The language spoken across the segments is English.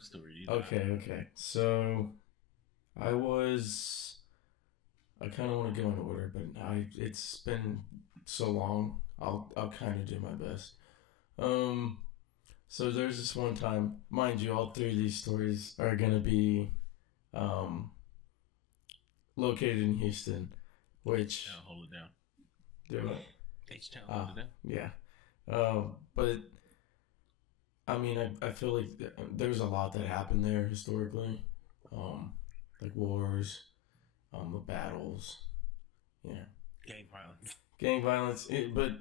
a story. Okay. So I was. I kind of want to go in order, but it's been so long. I'll kind of do my best. Um. So there's this one time, mind you, all three of these stories are gonna be um located in Houston, which Hold it down. do it. H-Town, hold Ah, it down. yeah. But I mean, I feel like there's a lot that happened there historically, um, like wars, battles, yeah, gang violence. But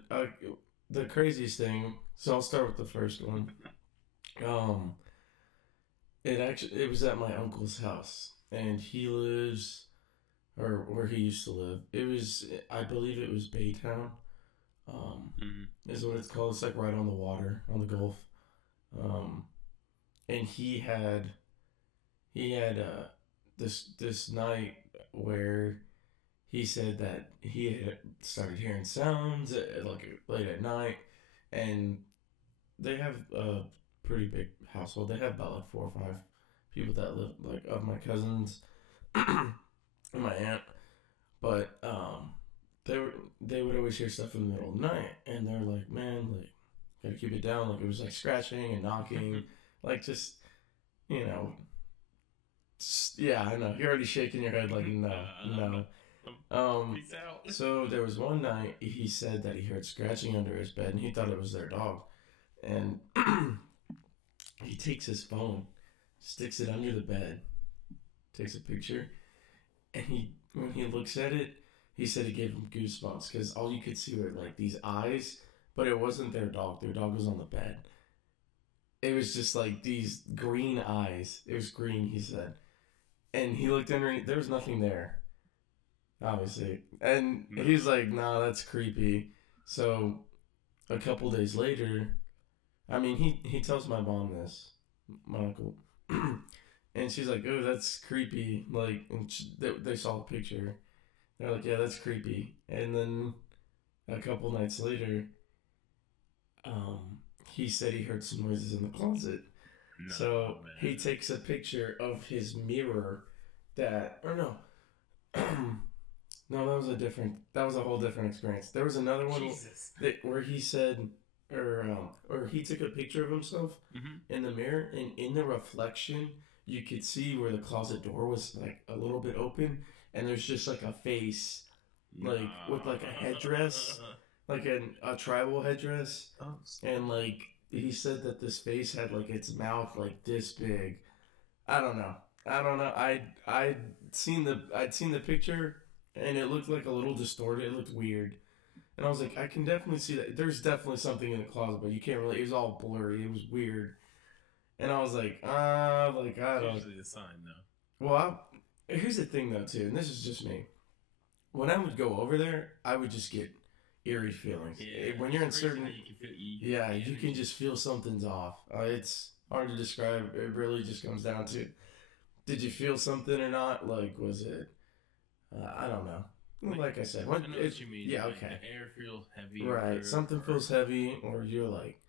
the craziest thing. So I'll start with the first one. Um, it was at my uncle's house, and he lives or where he used to live. It was, I believe, it was Baytown. Is what it's called. It's like right on the water, on the Gulf. Um, and he had this night where he said that he had started hearing sounds like late at night, and they have a pretty big household. They have about like 4 or 5 people that live, like, of my cousins and my aunt. But they would always hear stuff in the middle of the night, and they're like, man, like, gotta keep it down. Like, it was like scratching and knocking, like, just, you know, yeah, I know. You're already shaking your head like, no, no. Peace out. So there was one night he said that he heard scratching under his bed, and he thought it was their dog. And he takes his phone, sticks it under the bed, takes a picture, and when he looks at it, he said it gave him goosebumps because all you could see were like these eyes, but it wasn't their dog. Their dog was on the bed. It was just like these green eyes. It was green, he said. And he looked underneath. There was nothing there, obviously. And he's like, "Nah, that's creepy." So a couple days later, I mean, he tells my mom this, my uncle, and she's like, "Oh, that's creepy." Like, and they saw the picture. They're like, "Yeah, that's creepy." And then a couple nights later, he said he heard some noises in the closet. No, So man. he takes a picture of his mirror or no. No, that was a whole different experience. There was another one where he said, or he took a picture of himself in the mirror, and in the reflection, you could see where the closet door was like a little bit open, and there's just like a face, like with like a headdress, like a tribal headdress, and like he said that this face had like its mouth like this big. I don't know. I'd seen the picture, and it looked like a little distorted. It looked weird, and I was like, I can definitely see that. There's definitely something in the closet, but you can't really. It was all blurry. It was weird, and I was like, like, I don't. Usually a sign, though. Well, here's the thing though too, and this is just me. When I would go over there, I would just get eerie feelings. Yeah, When you're in certain, you can feel yeah, you can just feel something's off. It's hard to describe. It really just comes down to, did you feel something or not? Like, was it? I don't know. Like I said, I know what you mean. Yeah, like, okay. The air feels heavy. Right, something feels heavy, or you're like,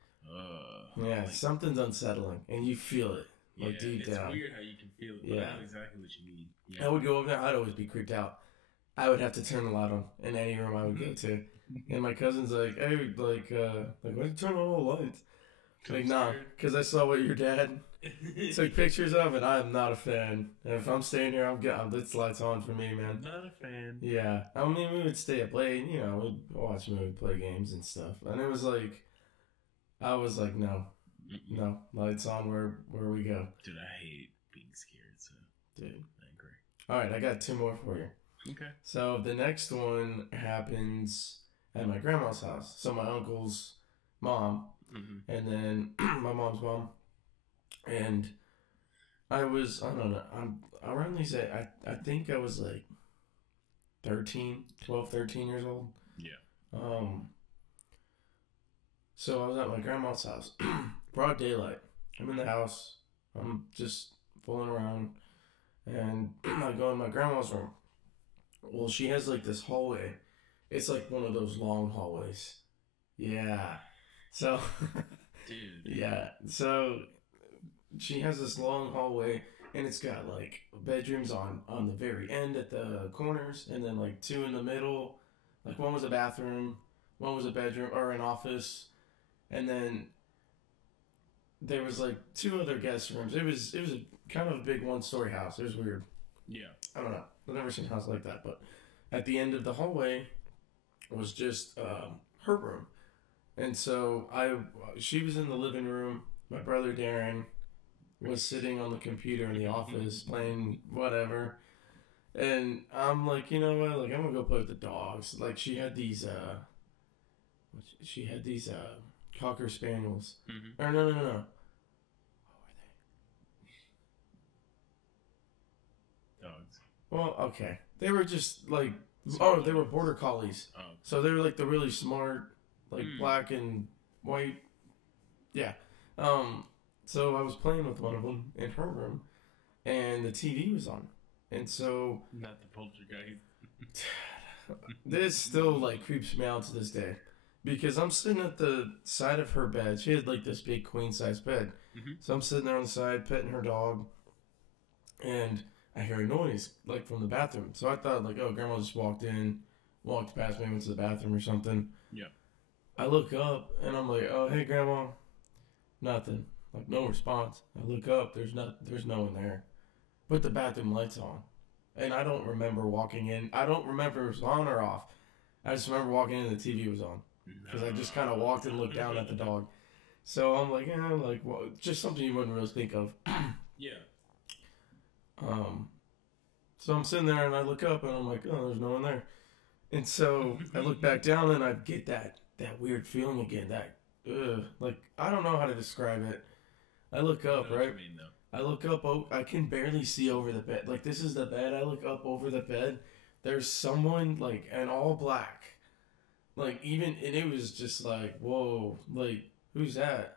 yeah, like, something's unsettling, and you feel it, like, deep down. It's weird how you can feel it, but I know exactly what you mean. Yeah. I would go over there, I'd always be creeped out. I would have to turn the light on in any room I would go to. And my cousin's like, hey, like, why did you turn on all the lights? Like, nah, because I saw what your dad took pictures of, and I'm not a fan. And if I'm staying here, this light's on for me, man. Not a fan. Yeah. I mean, we would stay up late, we'd watch movies, play games and stuff. And it was like, I was like, no, lights on where we go. Dude, I hate being scared, so. Dude. Angry. Alright, I got 2 more for you. Okay. So the next one happens at my grandma's house. So my uncle's mom, and then my mom's mom. And I don't know, I'm around these, I think I was like 12, 13 years old. Yeah. So I was at my grandma's house, broad daylight. I'm in the house, I'm just fooling around, and I go in my grandma's room. Well, she has like this hallway. It's like one of those long hallways. Yeah. So, dude. Yeah. So, she has this long hallway, and it's got like bedrooms on the very end at the corners, and then like two in the middle. Like one was a bathroom, one was a bedroom or an office, and then there was like two other guest rooms. It was a kind of a big 1-story house. It was weird. Yeah. I don't know. I've never seen a house like that. But at the end of the hallway was just her room, and so she was in the living room. My brother Darren was sitting on the computer in the office playing whatever, and I'm like, you know what? Like I'm gonna go play with the dogs. Like she had these cocker spaniels. Mm-hmm. Or no. Dogs. Well, okay. They were just like, they were border collies. Oh. So they were like the really smart, like black and white. Yeah. So I was playing with one of them in her room, and the TV was on. And so. Not the poltergeist. This still like creeps me out to this day. Because I'm sitting at the side of her bed. She had like this big queen size bed. Mm-hmm. So I'm sitting there on the side petting her dog. And I hear a noise like from the bathroom. So I thought like, oh, grandma just walked past me, went to the bathroom or something. Yeah. I look up and I'm like, oh, hey, grandma. Nothing. Like no response. I look up. There's no one there. But the bathroom light's on. And I don't remember walking in. I don't remember if it was on or off. I just remember walking in and the TV was on. Because I just kind of walked and looked down at the dog. So I'm like, well, just something you wouldn't really think of. Yeah. So I'm sitting there and I look up and I'm like, oh, there's no one there. And so I look back down and I get that weird feeling again. Like, I don't know how to describe it. I look up, right? What you mean, though. I look up, I can barely see over the bed. Like, this is the bed. I look up over the bed. There's someone, like, in all black. Like, and it was just like, whoa, like, who's that?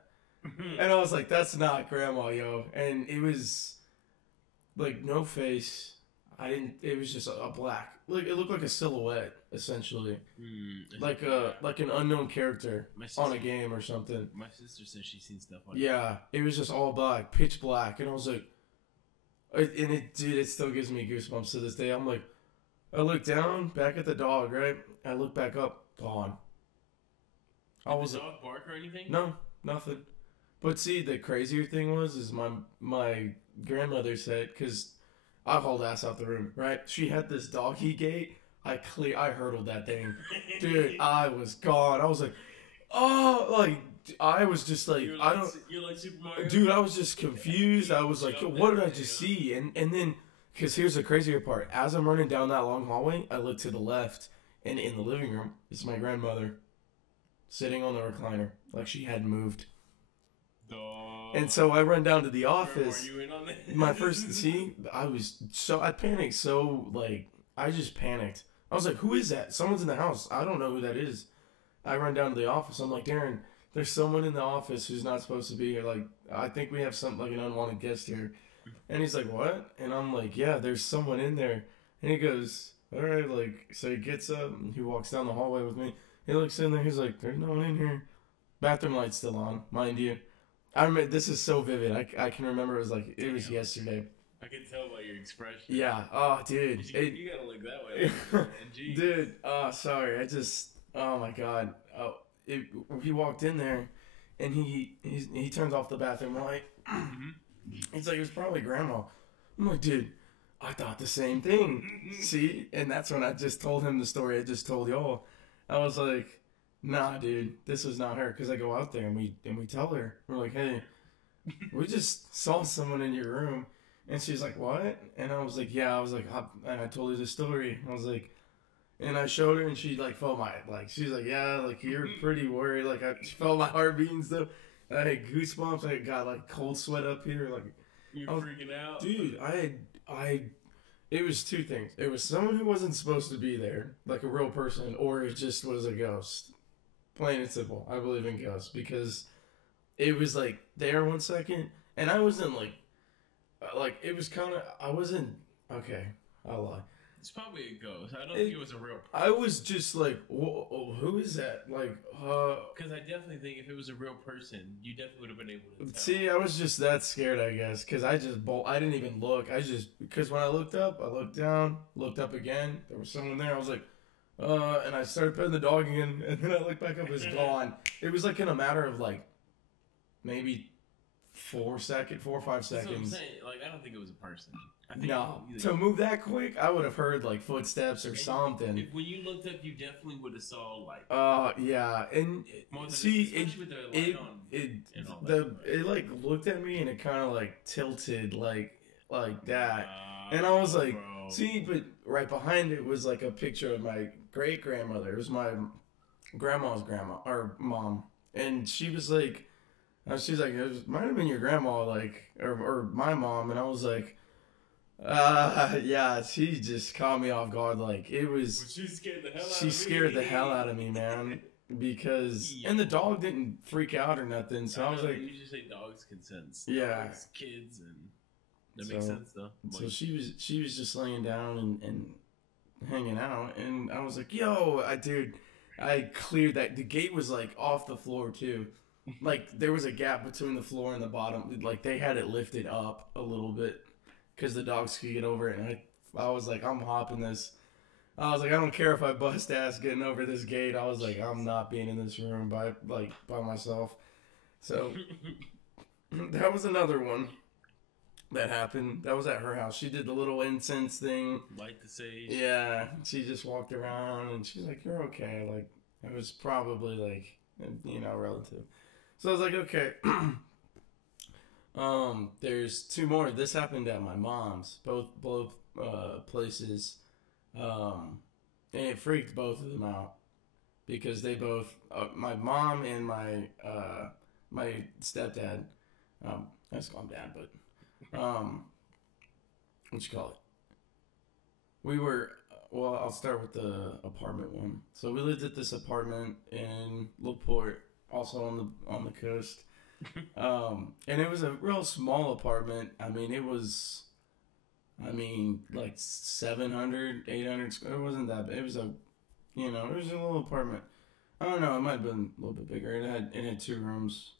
And I was like, that's not grandma, yo. And it was, like, no face. It was just a black. Like, it looked like a silhouette, essentially. Like an unknown character on a game or something. My sister says she's seen stuff like that. It was just all black, pitch black. And I was like, it still gives me goosebumps to this day. I'm like, I look down, back at the dog, right? I look back up. Gone. Did the dog bark or anything? No, nothing. But see, the crazier thing is my grandmother said, because I hauled ass out the room, right? She had this doggy gate. I hurdled that thing. Dude, I was gone. I was like, oh, like, I was just like, you're like Super Mario? Dude, I was just confused. I was like, what did I just see? And then, because here's the crazier part. As I'm running down that long hallway, I look to the left. And in the living room, it's my grandmother sitting on the recliner like she hadn't moved. And so I run down to the office. Were you in on it? My first, I panicked. So, like, I just panicked. I was like, who is that? Someone's in the house. I don't know who that is. I run down to the office. I'm like, Darren, there's someone in the office who's not supposed to be here. Like, I think we have like an unwanted guest here. And he's like, what? And I'm like, yeah, there's someone in there. And he goes, all right, like, so he gets up and he walks down the hallway with me. He looks in there. He's like, there's no one in here. Bathroom light's still on, mind you. I remember, this is so vivid. I can remember it was yesterday. I can tell by your expression. Yeah. Oh, dude. You gotta look that way. Dude. Oh, sorry. Oh my God. Oh, he walked in there, and he turns off the bathroom light. Mm-hmm. He's like, it was probably grandma. I'm like, dude. I thought the same thing. See? And that's when I just told him the story I just told y'all. I was like, nah, dude, this was not her. Because I go out there and we tell her. We're like, hey, we just saw someone in your room. And she's like, what? And I was like, yeah. I was like, and I told her the story. I was like, and I showed her and she like felt she's like, yeah, like you're pretty worried. Like she felt my heart beating stuff. I had goosebumps. I got like cold sweat up here. Like you're freaking out. Dude, it was two things. It was someone who wasn't supposed to be there, like a real person, or it just was a ghost. Plain and simple. I believe in ghosts because it was like there 1 second, and I wasn't like it was kind of, I wasn't, okay, I'll lie. It's probably a ghost. I don't think it was a real person. I was just like, whoa, who is that? Like, Because I definitely think if it was a real person, you definitely would have been able to tell. See, I was just that scared, I guess, because I didn't even look. Because when I looked up, I looked down, looked up again. There was someone there. I was like, and I started petting the dog again, and then I looked back up, it was gone. It was like in a matter of like maybe 4 or 5 seconds. That's what I'm saying. Like, I don't think it was a person. I think To move that quick, I would have heard like footsteps or something. When you looked up, you definitely would have saw like. Yeah, and see, it like looked at me and it kind of like tilted like that, and I was like, bro. see, but right behind it was like a picture of my great grandmother. It was my grandma's grandma or mom, and she was like, it might have been your grandma, like, or my mom, and I was like. Yeah, she just caught me off guard. Like, it was. She scared the hell out of me. She scared the hell out of me, man. Because. And the dog didn't freak out or nothing, so I was like. You just say dogs can sense. Yeah. Dogs, kids, and. That makes sense, though. So she was just laying down and hanging out, and I was like, yo, dude, I cleared that. The gate was, like, off the floor, too. Like, there was a gap between the floor and the bottom. Like, they had it lifted up a little bit. Because the dogs could get over it, and I was like, I'm hopping this. I was like, I don't care if I bust ass getting over this gate. I was like, I'm not being in this room by myself. So that was another one that happened. That was at her house. She did the little incense thing. Light the sage. Yeah, she just walked around, and she's like, you're okay. Like, it was probably like, relative. So I was like, okay. There's 2 more. This happened at my mom's, both places, and it freaked both of them out because they both, my mom and my stepdad, I just call him dad, but, what you call it? We were, well, I'll start with the apartment one. So we lived at this apartment in LaPorte, also on the coast. And it was a real small apartment. I mean, it was, like 700, 800 square. It wasn't that big. It was it was a little apartment. I don't know. It might have been a little bit bigger. It had 2 rooms.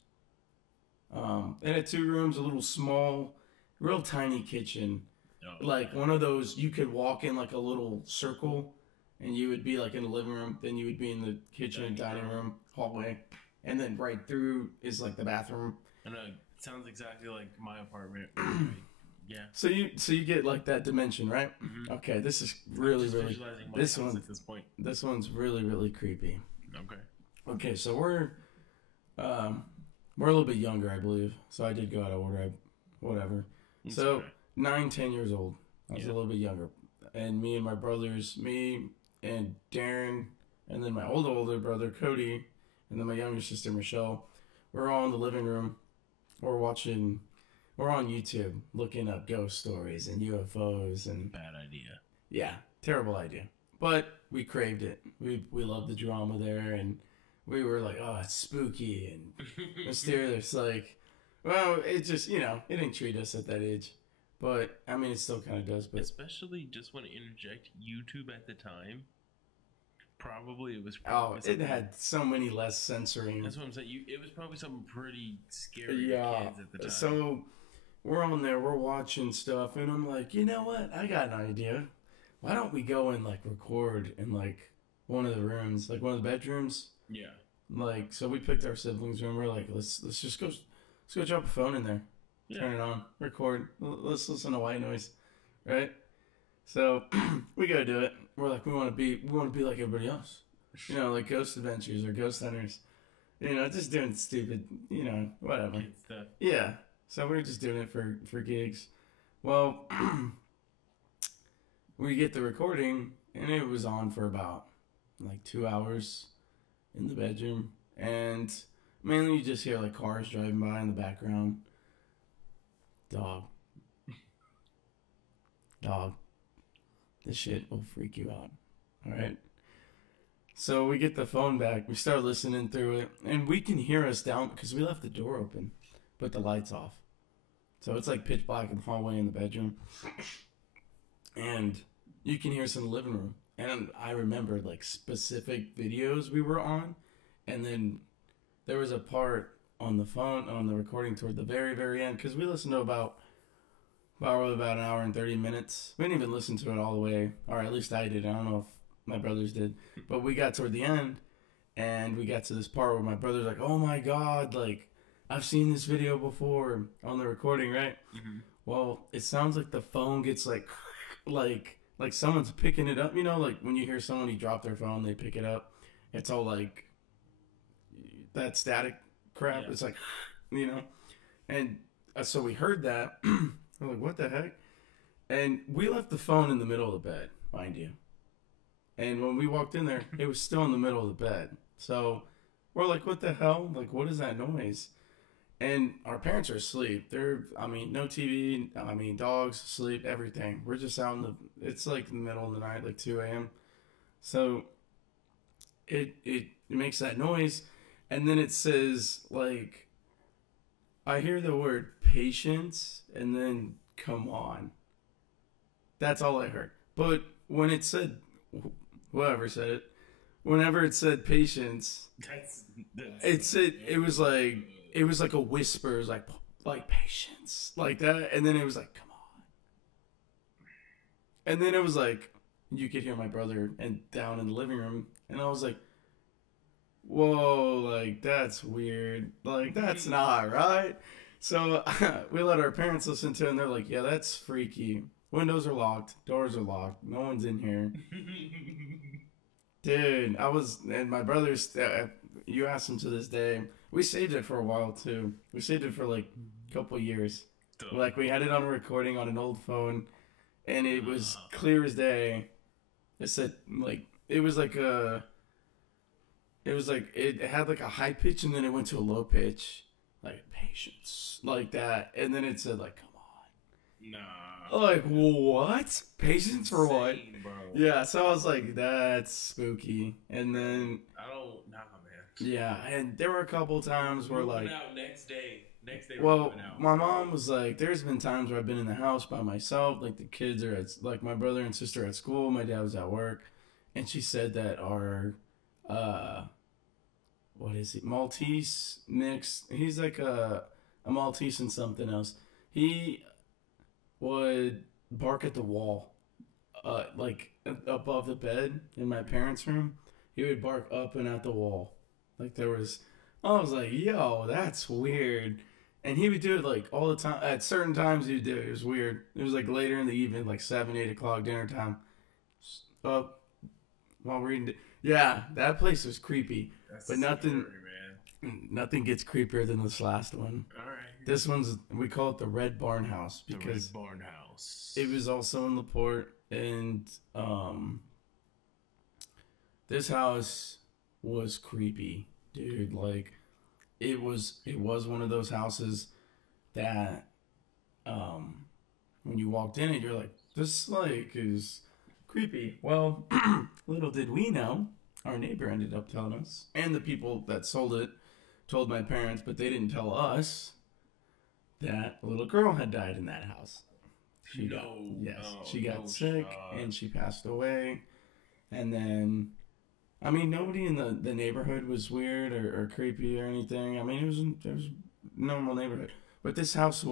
It had 2 rooms, a little small, real tiny kitchen. Oh, like one of those you could walk in like a little circle, and you would be like in the living room. Then you would be in the kitchen, dining room, hallway. And then right through is like the bathroom. And it sounds exactly like my apartment. Yeah. So you get like that dimension, right? Mm-hmm. Okay, this is really this one at this point. This one's really creepy. Okay. Okay, so we're a little bit younger, I believe. So I did go out of order, whatever. That's so okay. 9, 10 years old. I was a little bit younger, and me and my brothers, me and Darren, and then my older brother Cody. And then my younger sister, Michelle, we're all in the living room. We're on YouTube looking up ghost stories and UFOs and... Bad idea. Yeah, terrible idea. But we craved it. We loved the drama there, and we were like, oh, it's spooky and mysterious. Like, well, it just, it didn't treat us at that age. But, I mean, it still kind of does. But especially, just want to interject, YouTube at the time... Probably it was. It had so many less censoring. That's what I'm saying. It was probably something pretty scary to kids at the time. So we're on there, we're watching stuff, and I'm like, you know what? I got an idea. Why don't we go and like record in like one of the rooms, like one of the bedrooms? Yeah. Like, so we picked our siblings' room. We're like, let's just go. Let's go drop a phone in there. Yeah. Turn it on. Record. Let's listen to white noise, right? So we go do it. We're like, we want to be like everybody else, like Ghost Adventures or Ghost Hunters, just doing stupid, whatever. Kid stuff. Yeah. So we're just doing it for gigs. Well, we get the recording, and it was on for about like 2 hours in the bedroom, and mainly you just hear like cars driving by in the background. Dog. This shit will freak you out. Alright? So we get the phone back. We start listening through it. And we can hear us down because we left the door open. Put the lights off. So it's like pitch black in the hallway in the bedroom. And you can hear us in the living room. And I remember like specific videos we were on, and then there was a part on the phone on the recording toward the very very end because we listened to about an hour and 30 minutes. We didn't even listen to it all the way, or at least I did. I don't know if my brothers did, but we got toward the end, and we got to this part where my brother's like, "Oh my god, like I've seen this video before on the recording, right?" Mm-hmm. Well, it sounds like the phone gets like someone's picking it up. You know, like when you hear somebody drop their phone, they pick it up. It's all like that static crap. Yeah. It's like, you know, and so we heard that. We're like, what the heck? And we left the phone in the middle of the bed, mind you. And when we walked in there, it was still in the middle of the bed. So we're like, what the hell? Like, what is that noise? And our parents are asleep. No TV, dogs asleep, everything. We're just out in it's like the middle of the night, like 2 a.m. So it makes that noise. And then it says, like, I hear the word patience and then come on. That's all I heard. But when it said, whoever said it, whenever it said patience, it was like a whisper, it was like patience, like that, and then it was like, come on. And then it was like, you could hear my brother and down in the living room, and I was like, whoa, like that's weird, like that's not right. So we let our parents listen to it, and they're like, yeah, that's freaky. Windows are locked, doors are locked, no one's in here. Dude, and my brother's, you asked him to this day. We saved it for a while too. We saved it for like a couple years. Like we had it on a recording on an old phone, and it was clear as day. It said it had like a high pitch and then it went to a low pitch, like patience, like that, and then it said like, come on. Nah. Like what? Patience for what? Bro. Yeah, so I was like, that's spooky. And then man. Yeah, and there were a couple times where like out next day. Well, my mom was like, there's been times where I've been in the house by myself, like the kids are like my brother and sister at school, my dad was at work, and she said that our what is he? Maltese mix. He's like a Maltese and something else. He would bark at the wall, like above the bed in my parents' room. He would bark up and at the wall. Like I was like, yo, that's weird. And he would do it like all the time. At certain times he would do it. It was weird. It was like later in the evening, like 7, 8 o'clock dinner time. Up while we're eating. Yeah, that place was creepy. That's but nothing, scary, man. nothing gets creepier than this last one. All right. This we call it the Red Barn House because the Red Barn House. it was also in LaPorte, and this house was creepy, dude. Like it was one of those houses that when you walked in it, you're like, this like is creepy. Well, little did we know, our neighbor ended up telling us, and the people that sold it told my parents, but they didn't tell us that a little girl had died in that house. She got sick and she passed away. And then, I mean, nobody in the neighborhood was weird or creepy or anything. I mean, it was a normal neighborhood. But this house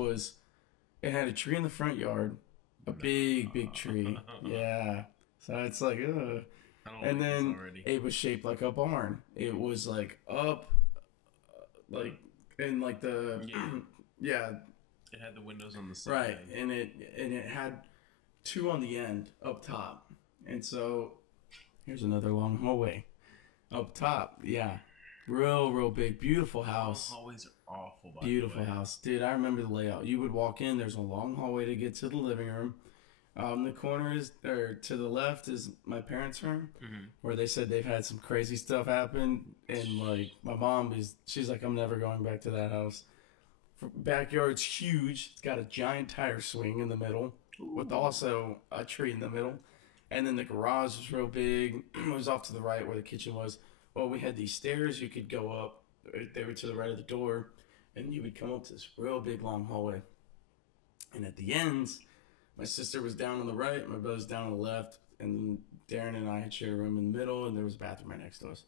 it had a tree in the front yard, a big tree. Yeah. So it's like, ugh. And then it was shaped like a barn. It was like up, like, and like the, yeah. It had the windows on the side. Right. And it had 2 on the end up top. And so here's another long hallway up top. Yeah. Real big. Beautiful house. Hallways are awful, by Beautiful house. Dude, I remember the layout. You would walk in, there's a long hallway to get to the living room. The corner to the left is my parents' room, where they said they've had some crazy stuff happen. And like my mom she's like, I'm never going back to that house. Backyard's huge. It's got a giant tire swing in the middle, with also a tree in the middle. And then the garage was real big. It was off to the right where the kitchen was. Well, we had these stairs you could go up. They were to the right of the door, and you would come up to this real big long hallway. And at the ends, my sister was down on the right, my brother's down on the left. and Darren and I had shared a room in the middle, and there was a bathroom right next to us.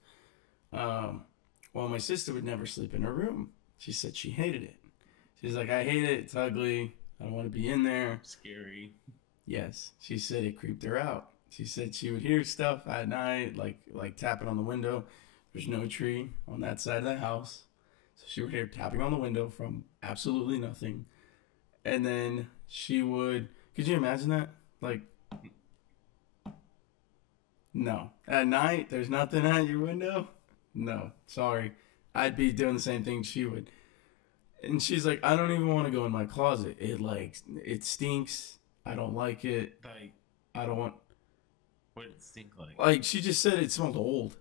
Well, my sister would never sleep in her room. She said she hated it. She's like, I hate it. It's ugly. I don't want to be in there. Scary. Yes. She said it creeped her out. She said she would hear stuff at night, like tapping on the window. There's no tree on that side of the house. So she would hear tapping on the window from absolutely nothing. And then she would... Could you imagine that? Like... No. At night, there's nothing at your window? No. Sorry. I'd be doing the same thing she would. And she's like, I don't even want to go in my closet. It stinks. I don't like it. Like, I don't want... what did it stink like? Like, she just said it smelled old.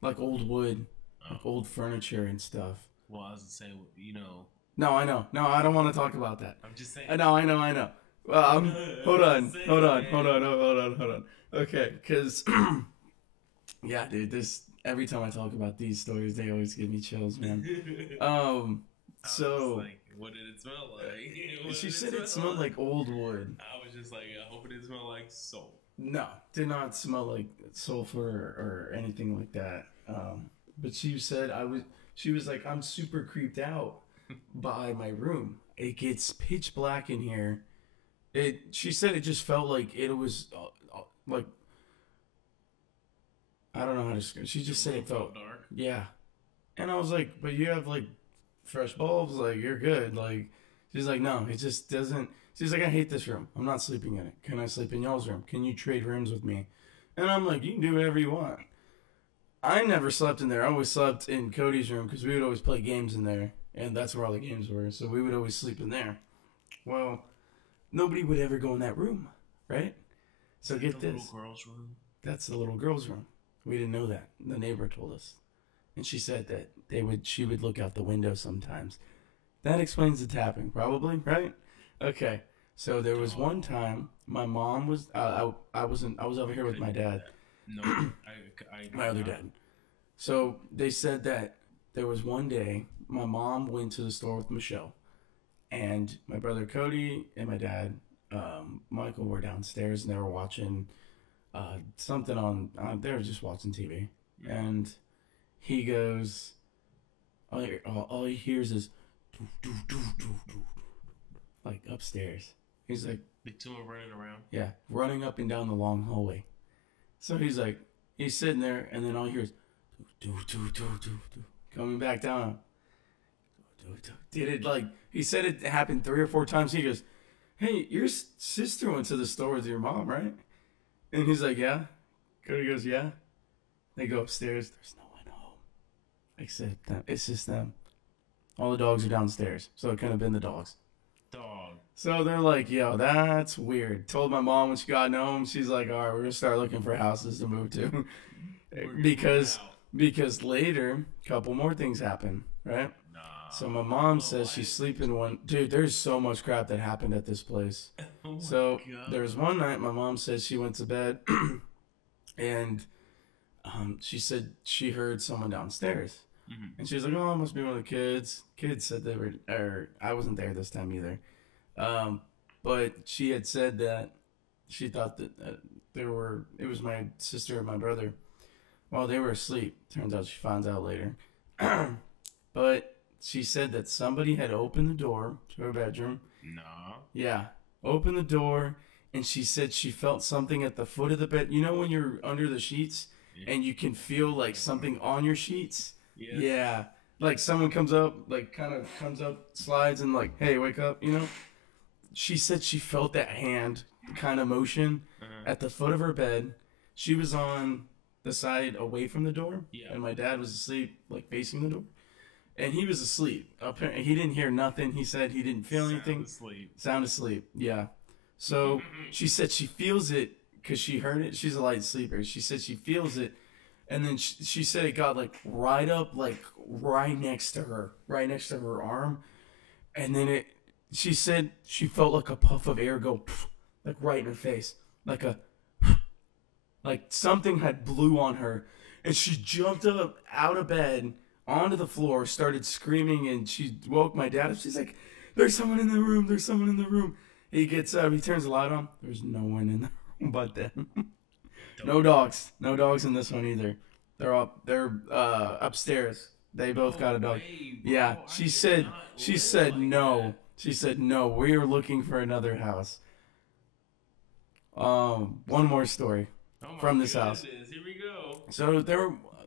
Like old wood. Like old furniture and stuff. Well, I was going to say, you know... No, I know. No, I don't want to talk about that. I'm just saying. I know. Well, hold on. Okay, because... yeah, dude, every time I talk about these stories, they always give me chills, man. So... Like, what did it smell like? She said it smelled like old wood. I was just like, I hope it didn't smell like soap. No, did not smell like sulfur or anything like that. But she said she was like, I'm super creeped out by my room. It gets pitch black in here. She said it just felt like it was like, I don't know how to describe. She just said it felt dark. Yeah. And I was like, but you have like fresh bulbs, like you're good. Like, she's like, no, it just doesn't. She's like, I hate this room. I'm not sleeping in it. Can I sleep in y'all's room? Can you trade rooms with me? And I'm like, you can do whatever you want. I never slept in there. I always slept in Cody's room because we would always play games in there. And that's where all the games were. So we would always sleep in there. Well, nobody would ever go in that room, right? So get this. Little girl's room? That's the little girl's room. We didn't know that. The neighbor told us. And she said that she would look out the window sometimes. That explains the tapping, probably, right? Okay. So there was one time my mom was I was over here with my dad. No, my other dad. So they said that there was one day my mom went to the store with Michelle, and my brother Cody and my dad Michael were downstairs, and they were watching something on they were just watching TV. And he goes, all he hears is doo, doo, doo, doo, doo, like upstairs. He's like, someone running around. Yeah, running up and down the long hallway. So he's like, he's sitting there, and then all he hears, doo, doo, doo, doo, doo, coming back down. Doo, doo. Did it like, he said it happened 3 or 4 times. He goes, hey, your sister went to the store with your mom, right? And he's like, yeah. Cody goes, yeah. They go upstairs. There's no one home except them. It's just them. All the dogs are downstairs, so it could have been the dogs. Dog. So they're like, yo, that's weird. Told my mom when she got home, she's like, all right, we're going to start looking for houses to move to. because later, a couple more things happen, right? Nah. So my mom says she's sleeping one... Dude, there's so much crap that happened at this place. Oh so God. there was one night my mom says she went to bed and she said she heard someone downstairs. Mm-hmm. And she was like, oh, it must be one of the kids. Kids said they were... Or I wasn't there this time either. But she had said that she thought that it was my sister and my brother. Well, they were asleep. Turns out she finds out later. But she said that somebody had opened the door to her bedroom. Nah. Yeah. Opened the door, and she said she felt something at the foot of the bed. You know when you're under the sheets and you can feel like something on your sheets? Yes. Yeah. Like someone comes up, like kind of comes up, slides, and like, hey, wake up, you know? She said she felt that hand kind of motion at the foot of her bed. She was on the side away from the door, and my dad was asleep, like facing the door. And he was asleep. Apparently, he didn't hear nothing. He said he didn't feel anything. Sound asleep. Yeah. So she said she feels it because she heard it. She's a light sleeper. She said she feels it. And then she said it got like right up, like right next to her arm. And then she said she felt like a puff of air go like right in her face. Like something had blew on her. And she jumped up out of bed onto the floor, started screaming, and she woke my dad up. She's like, there's someone in the room. There's someone in the room. He gets up. He turns the light on. There's no one in the room but them. No dogs. No dogs in this one either. They're upstairs. They both got a dog. Way, Yeah, bro. she I said cannot she live said like no. that. She said no. We are looking for another house. One more story Oh my from this house. goodness, here we go. So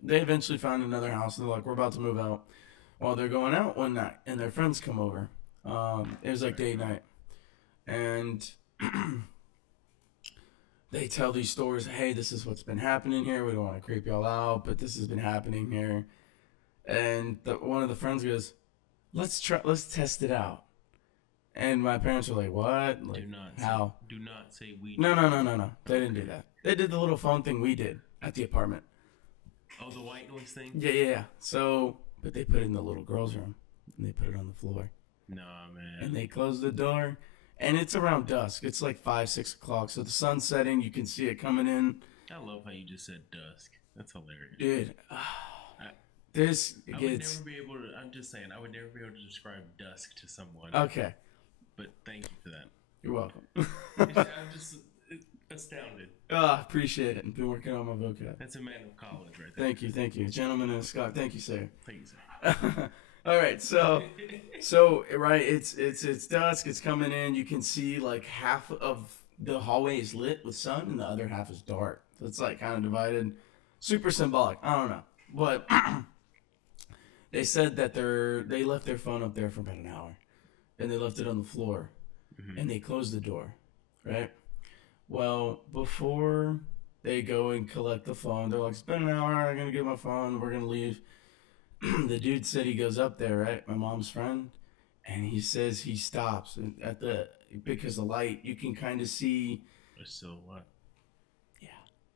they eventually found another house. They're like, we're about to move out. Well, they're going out one night, and their friends come over. It was like date night, and they tell these stories. Hey, this is what's been happening here. We don't want to creep y'all out, but this has been happening here. And one of the friends goes, let's test it out. And my parents were like, what? Like, how? Do not say we. No. They didn't do that. They did the little phone thing we did at the apartment. Oh, the white noise thing? Yeah. So, but they put it in the little girl's room. And they put it on the floor. Nah, man. And they closed the door. And it's around dusk. It's like 5, 6 o'clock. So the sun's setting. You can see it coming in. I love how you just said dusk. That's hilarious. Dude. I would gets... never be able to, I'm just saying, I would never be able to describe dusk to someone. Okay. But thank you for that. You're welcome. I'm just astounded. Appreciate it. I've been working on my vocab. That's a man of college right there. Thank you. Gentleman and a Scott. Thank you, sir. Thank you, sir. All right, so right, it's dusk. It's coming in. You can see like half of the hallway is lit with sun, and the other half is dark. So it's like kind of divided. Super symbolic. I don't know, but they said that they left their phone up there for about an hour, and they left it on the floor, and they closed the door. Right. Well, before they go and collect the phone, they're like, "It's been an hour. I'm gonna get my phone. We're gonna leave." The dude said he goes up there, right? My mom's friend, and he says he stops at because the light, you can kind of see a silhouette. Yeah.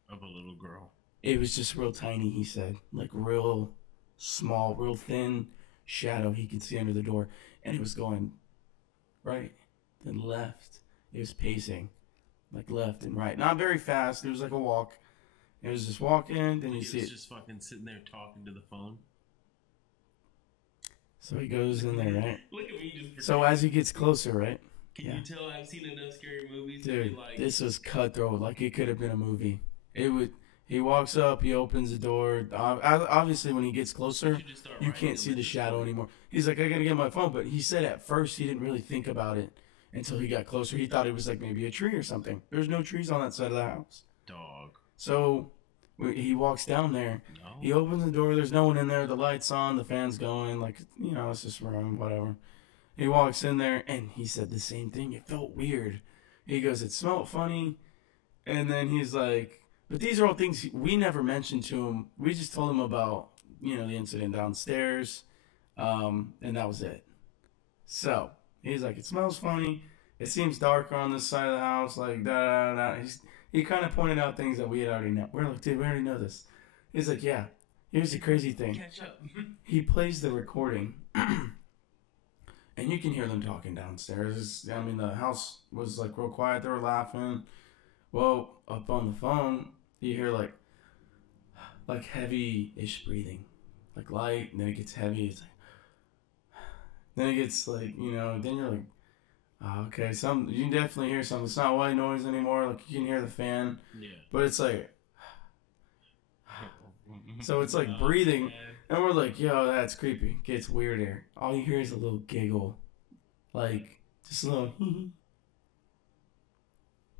Of a little girl. It was just real tiny. He said, like real small, real thin shadow he could see under the door, and it was going right, then left. It was pacing, like left and right, not very fast. It was like a walk. It was just walking. Then you see it. Just fucking sitting there talking to the phone. So he goes in there, right? Look at me just. So as he gets closer, right? Can you tell I've seen enough scary movies? Dude, like... this was cutthroat. Like it could have been a movie. He walks up. He opens the door. Obviously, when he gets closer, you can't see the shadow anymore. He's like, I gotta get my phone. But he said at first he didn't really think about it until he got closer. He thought it was like maybe a tree or something. There's no trees on that side of the house. Dog. So he walks down there. No. He opens the door. There's no one in there. The light's on. The fan's going. Like, it's just room, whatever. He walks in there, and he said the same thing. It felt weird. He goes, it smelled funny. And then he's like, but these are all things we never mentioned to him. We just told him about, the incident downstairs. And that was it. So he's like, it smells funny. It seems darker on this side of the house. Like, da. He kind of pointed out things that we had already know. We're like, dude, we already know this. He's like, yeah. Here's the crazy thing. Catch up. He plays the recording, and you can hear them talking downstairs. I mean, the house was like real quiet. They were laughing. Well, up on the phone, you hear like heavy-ish breathing, like light, and then it gets heavy. It's like, then it gets like, then you're like, oh, okay, you can definitely hear something. It's not white noise anymore. Like you can hear the fan, but it's like, so it's like breathing, and we're like, yo, that's creepy. Gets weirder. All you hear is a little giggle, like just a little.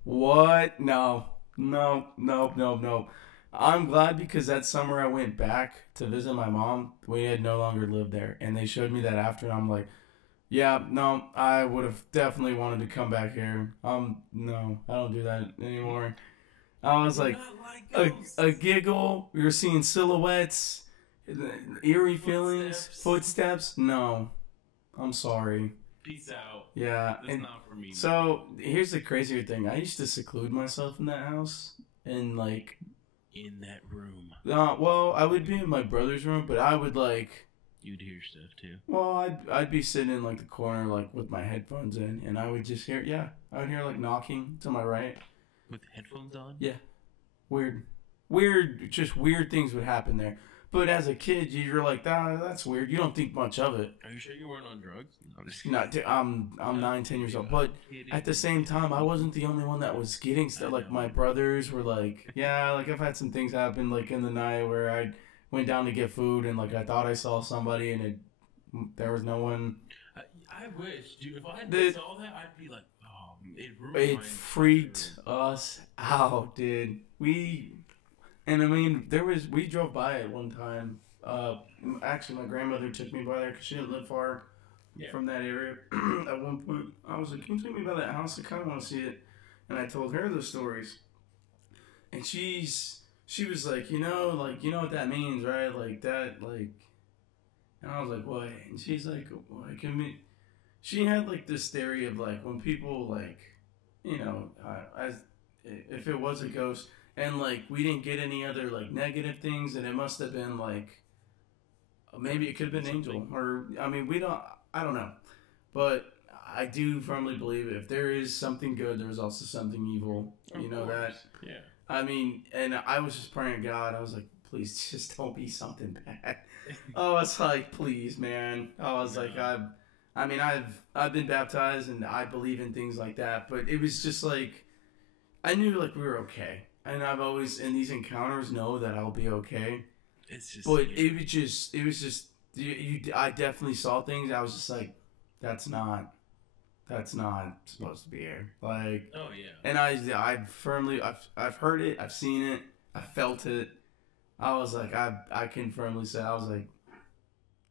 What? No. I'm glad because that summer I went back to visit my mom. We had no longer lived there, and they showed me that after, and I'm like, yeah, no, I would have definitely wanted to come back here. No, I don't do that anymore. I was like a giggle. We were seeing silhouettes, eerie feelings, footsteps. No, I'm sorry. Peace out. Yeah, that's not for me. So here's the crazier thing. I used to seclude myself in that house, and like in that room. Well, I would be in my brother's room, but I would like. You'd hear stuff too. Well, I'd be sitting in like the corner, like with my headphones in, and I would just hear. Yeah, I would hear like knocking to my right. With headphones on? Yeah. Weird. Just weird things would happen there. But as a kid, you're like, that's weird. You don't think much of it. Are you sure you weren't on drugs? No, I'm just Not, I'm 9, 10 years old. But at the same time, I wasn't the only one that was getting stuff. Like my brothers were like, yeah, like I've had some things happen like in the night where I went down to get food and like I thought I saw somebody and there was no one. I wish, dude. If I saw that, I'd be like, oh, it freaked us out, dude. And I mean, we drove by it one time. Actually, my grandmother took me by there because she didn't live far from that area. At one point, I was like, "Can you take me by that house? I kind of want to see it." And I told her the stories, and she was like, you know what that means, right? Like that, like. And I was like, what? And she's like, what can me? She had like this theory of like when people like, as if it was a ghost. And, like, we didn't get any other, like, negative things, and it must have been, like, maybe it could have been Angel. Or, I mean, I don't know. But I do firmly believe if there is something good, there's also something evil. You know that? Yeah. I mean, and I was just praying to God. I was like, please, just don't be something bad. I was like, please, man. I was like, I've been baptized, and I believe in things like that. But it was just, like, I knew, like, we were okay. And I've always, in these encounters, know that I'll be okay. It's just. But it was just. I definitely saw things. I was just like, that's not supposed to be here. Like. Oh yeah. And I've heard it. I've seen it. I felt it. I was like, I can firmly say, I was like,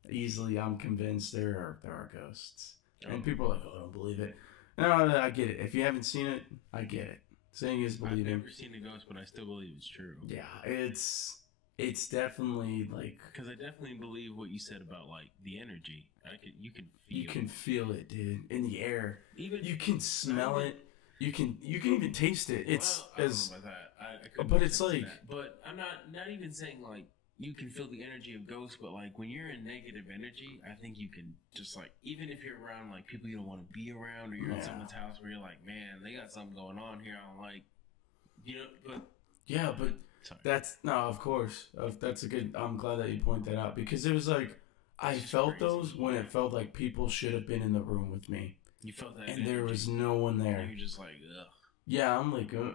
easily, I'm convinced there are ghosts. Oh. And people are like, oh, I don't believe it. No, I get it. If you haven't seen it, I get it. Saying is believing. I've never seen a ghost, but I still believe it's true. Yeah, it's definitely like. Because I definitely believe what you said about like the energy. You can feel. You can feel it, dude, in the air. Even you can smell it. You can even taste it. It's I don't know about that. But it's like. That. But I'm not even saying like you can feel the energy of ghosts, but like when you're in negative energy, I think you can just like, even if you're around like people you don't want to be around, or you're in someone's house where you're like, man, they got something going on here. I'm like, but yeah, but sorry. That's no, of course, that's a good. I'm glad that you point that out because it was like I felt crazy. Those when it felt like people should have been in the room with me. You felt that, and there was no one there. And you're just like, ugh. Yeah, I'm like, I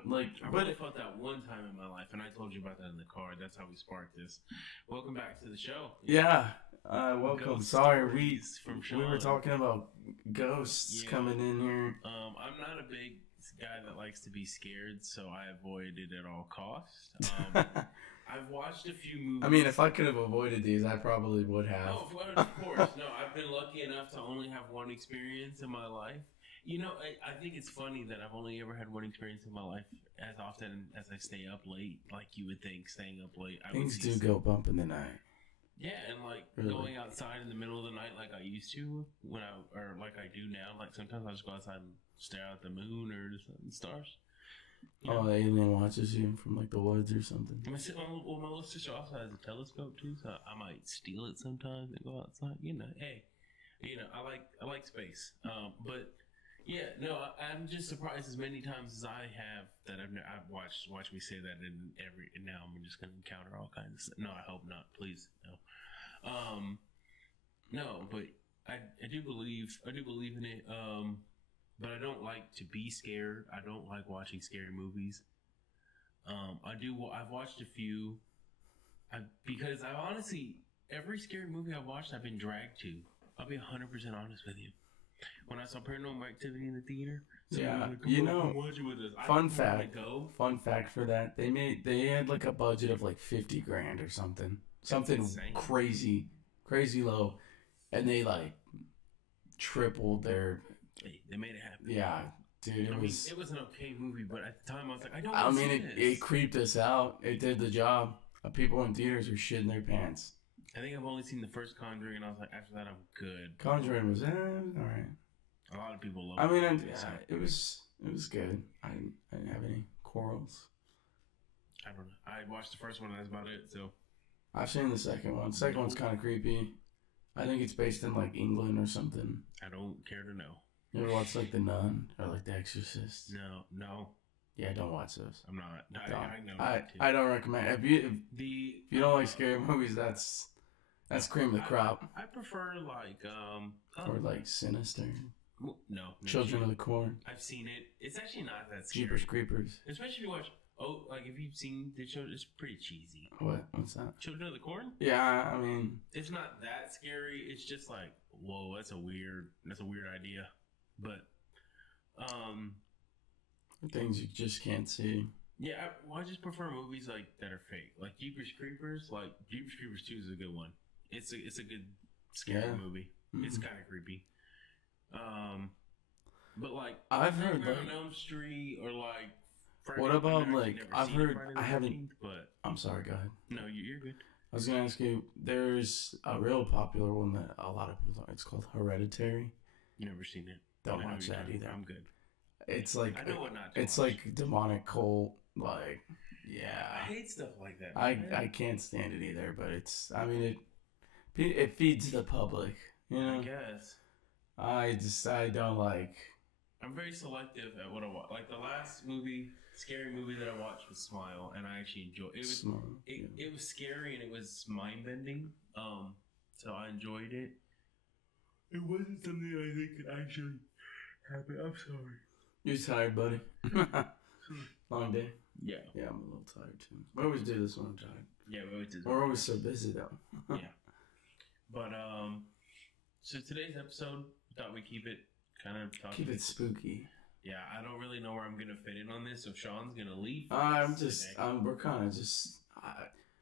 really felt that one time in my life, and I told you about that in the car. That's how we sparked this. Welcome back to the show. Yeah, welcome. Ghost Sorry, we were Sean. talking about ghosts coming in here. I'm not a big guy that likes to be scared, so I avoid it at all costs. I've watched a few movies. I mean, if I could have avoided these, I probably would have. Oh, of course. No, I've been lucky enough to only have one experience in my life. You know, I think it's funny that I've only ever had one experience in my life as often as I stay up late. Like you would think, staying up late. Things do go bump in the night. Yeah, and like going outside in the middle of the night like I used to or like I do now. Like sometimes I just go outside and stare at the moon or the stars. Oh, the alien watches you from like the woods or something. My little sister also has a telescope too, so I might steal it sometimes and go outside. Hey, I like space. But. Yeah, no, I'm just surprised as many times as I have that I've watched me say that and now I'm just going to encounter all kinds of stuff. No, I hope not. Please, no. No, but I do believe in it. But I don't like to be scared. I don't like watching scary movies. I've watched a few. Because I honestly, every scary movie I've watched, I've been dragged to. I'll be 100% honest with you. When I saw Paranormal Activity in the theater, fun fact for that, they had like a budget of like $50,000 or something crazy low, and they like tripled their. They made it happen. Yeah, dude, it was an okay movie, but at the time I was like, I mean, it creeped us out. It did the job. People in theaters were shitting their pants. I think I've only seen the first Conjuring, and I was like, after that, I'm good. Conjuring was all right. A lot of people love it. I mean, it was good. I didn't have any quarrels. I don't know. I watched the first one, and that's about it. So I've seen the second one. The second one's kind of creepy. I think it's based in like England or something. I don't care to know. You ever watch like The Nun or like The Exorcist? No. Yeah, don't watch those. I'm not. Don't. I know. I don't recommend. If you don't like scary movies, that's cream of the crop. I prefer like Or like Sinister. No. Children of the Corn. I've seen it. It's actually not that scary. Jeepers Creepers. Especially if you watch. Oh, like if you've seen the show, it's pretty cheesy. What's that? Children of the Corn. Yeah, I mean, it's not that scary. It's just like, whoa, that's a weird idea. But things you just can't see. Yeah, I just prefer movies like that are fake, like Jeepers Creepers. Like Jeepers Creepers 2 is a good one. It's a good scary movie. Mm-hmm. It's kind of creepy. But like I've heard like on Elm Street or like. Friday, what about like I've heard I haven't. But I'm sorry. Go ahead. No, you're good. I was gonna ask you. There's a real popular one that a lot of people. It's called Hereditary. Never seen it. Don't watch that either. I'm good. It's like I know what not to it's watch. like demonic cult. Like yeah. I hate stuff like that. I can't stand it either. But it's I mean it feeds the public. You know. I guess. I don't like. I'm very selective at what I watch. Like the last scary movie that I watched was Smile, and I actually enjoyed it. It was scary and it was mind bending. So I enjoyed it. It wasn't something I think could actually happen. I'm sorry. You're tired, buddy. Long day. Yeah. Yeah, I'm a little tired too. We always do this when I'm tired. Yeah, we always do. We're always so busy though. Yeah. But so today's episode, I thought we'd keep it. Keep it spooky. Yeah, I don't really know where I'm gonna fit in on this, so Sean's gonna leave. We're kind of just.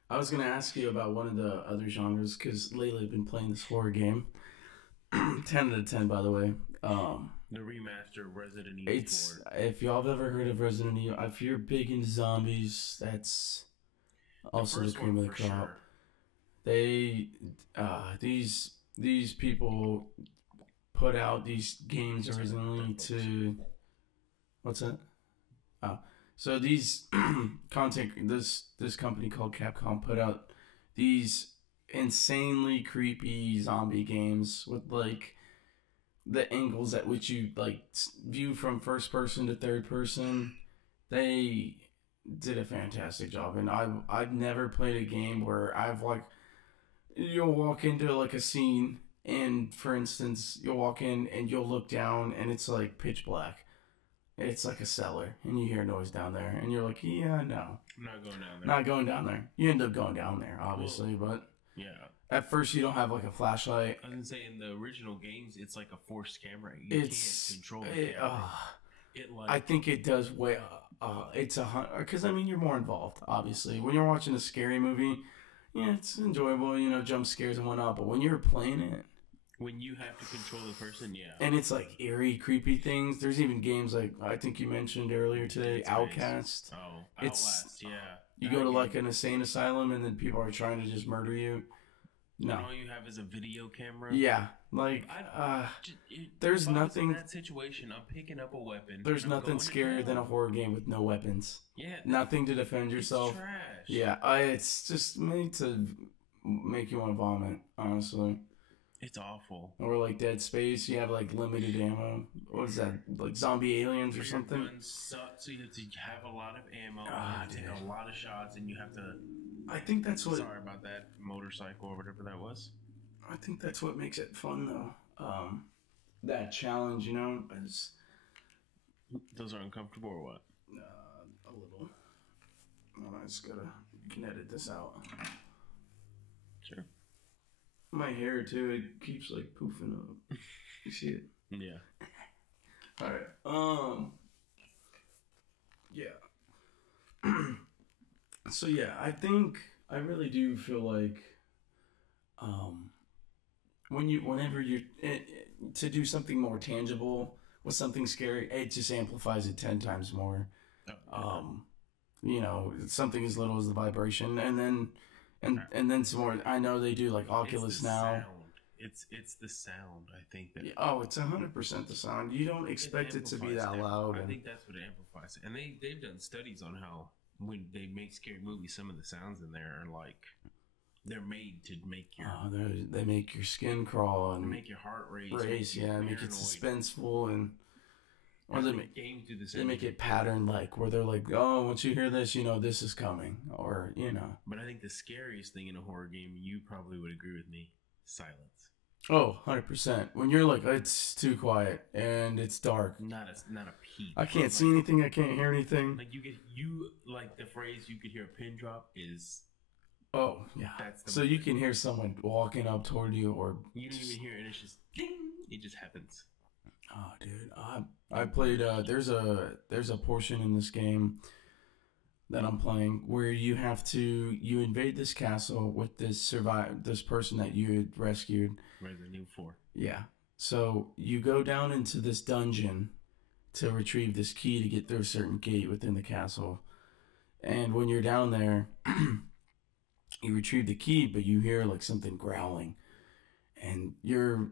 I was gonna ask you about one of the other genres because lately I've been playing this horror game. 10 out of 10, by the way. The remaster of Resident Evil 4. If y'all have ever heard of Resident Evil, if you're big into zombies, that's also the cream of the crop. Sure. They, these people put out these games originally to what's that? So these this company called Capcom put out these insanely creepy zombie games with like the angles at which you like view from first person to third person. They did a fantastic job, and I've never played a game where you'll walk into like a scene. And for instance, you'll walk in and you'll look down and it's like pitch black. It's like a cellar and you hear noise down there and you're like, yeah, no. I'm not going down there. Not going down there. You end up going down there, obviously, but yeah. At first you don't have like a flashlight. I was gonna say in the original games it's like a forced camera. You can't control it. I think it does way. It's because I mean you're more involved, obviously. When you're watching a scary movie, yeah, it's enjoyable, jump scares and whatnot. But when you're playing it. When you have to control the person, yeah. And it's like eerie, creepy things. There's even games like I think you mentioned earlier today, Outcast. Nice. Oh, Outlast, yeah. You go to like an insane asylum and then people are trying to just murder you. No. And all you have is a video camera. Yeah, like there's nothing. In that situation, I'm picking up a weapon. There's nothing scarier than a horror game with no weapons. Yeah. Nothing to defend yourself. It's trash. Yeah, it's just made to make you want to vomit. Honestly. It's awful. Or like Dead Space, you have like limited ammo. What is that? Like zombie aliens or something? So you have to have a lot of ammo, you have to take a lot of shots, and you have to... I think that's what... Sorry about that motorcycle or whatever that was. I think that's what makes it fun, though. That challenge, is... Those are uncomfortable or what? A little. I just gotta... You can edit this out. Sure. My hair too, it keeps like poofing up. You see it? Yeah. Alright. Yeah. So yeah, I really do feel like whenever you're to do something more tangible with something scary, it just amplifies it 10 times more. Something as little as the vibration and then some more. I know they do like Oculus now. Sound. It's the sound. I think that. It's 100% the sound. You don't expect it to be that loud. I think that's what amplifies it. And they've done studies on how when they make scary movies, some of the sounds in there are like they're made to make your. They make your skin crawl and make your heart race. Yeah, make it suspenseful and. Or they make game through the they make it pattern like where they're like, oh, once you hear this, you know this is coming, or you know. But I think the scariest thing in a horror game, you probably would agree with me, silence. Oh, 100%. When you're like, it's too quiet and it's dark. Not a peep. I can't see anything. I can't hear anything. Like like the phrase "you could hear a pin drop" is. Oh yeah. So you can hear someone walking up toward you, or you don't even hear it. And it's just ding. It just happens. Oh, dude. I played. There's a portion in this game that I'm playing where you invade this castle with this person that you had rescued. Resident Evil 4. Yeah. So you go down into this dungeon to retrieve this key to get through a certain gate within the castle. And when you're down there, you retrieve the key, but you hear like something growling. And your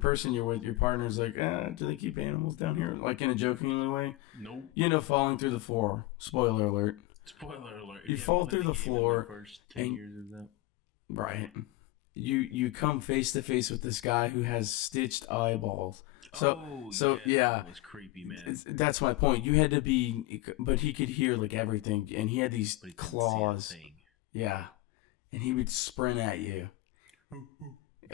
person you're with, your partner's like, do they keep animals down here? Like in a jokingly way? Nope. You end up falling through the floor. Spoiler alert. Spoiler alert. You fall through the floor. First 10 years of that. Right. You come face to face with this guy who has stitched eyeballs. So yeah, that was creepy, man. That's my point. You had to be, but he could hear like everything, and he had these claws. Yeah, and he would sprint at you.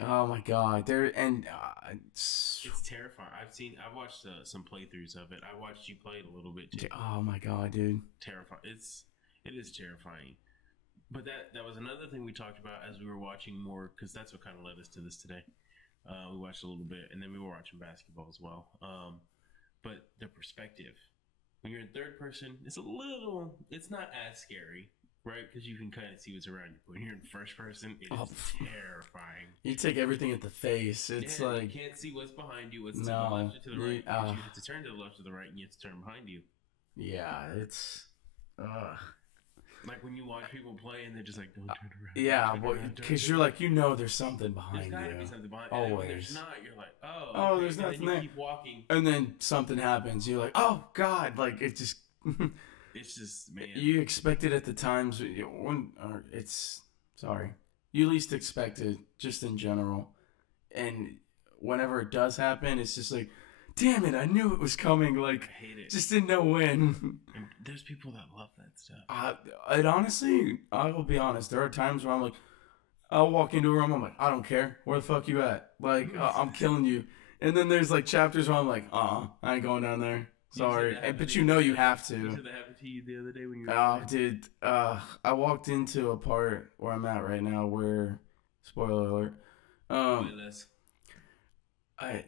Oh my god, it's terrifying. I've watched some playthroughs of it. I watched you play it a little bit too. Oh my god, dude, terrifying. It is terrifying. But that was another thing we talked about as we were watching more, because that's what kind of led us to this today. We watched a little bit, and then we were watching basketball as well. But the perspective, when you're in third person, it's not as scary, right? Because you can kind of see what's around you. But when you're in first person, it is terrifying. You take everything at the face. It's like you can't see what's behind you, what's to the left or to the right. You have to turn to the left or the right, and you have to turn behind you. Yeah, it's. Like when you watch people play and they're just like, don't turn around. Yeah, because you're like, there's something behind you. There's gotta be something behind you. Always. And when there's not, you're like, oh, there's nothing there. You keep walking. And then something happens. You're like, oh, God. Like, it just... it's just, man. You expect it at the times you least expect it, just in general. And whenever it does happen, it's just like, damn it, I knew it was coming. Like, I hate it. Just didn't know when. And there's people that love that stuff. Honestly, I will be honest. There are times where I'm like, I'll walk into a room, I'm like, I don't care. Where the fuck you at? Like, I'm killing you. And then there's like chapters where I'm like, I ain't going down there. Sorry. But you know you have to. You said that happened to you the other day when you were Oh, dude. I walked into a part where I'm at right now where, spoiler alert,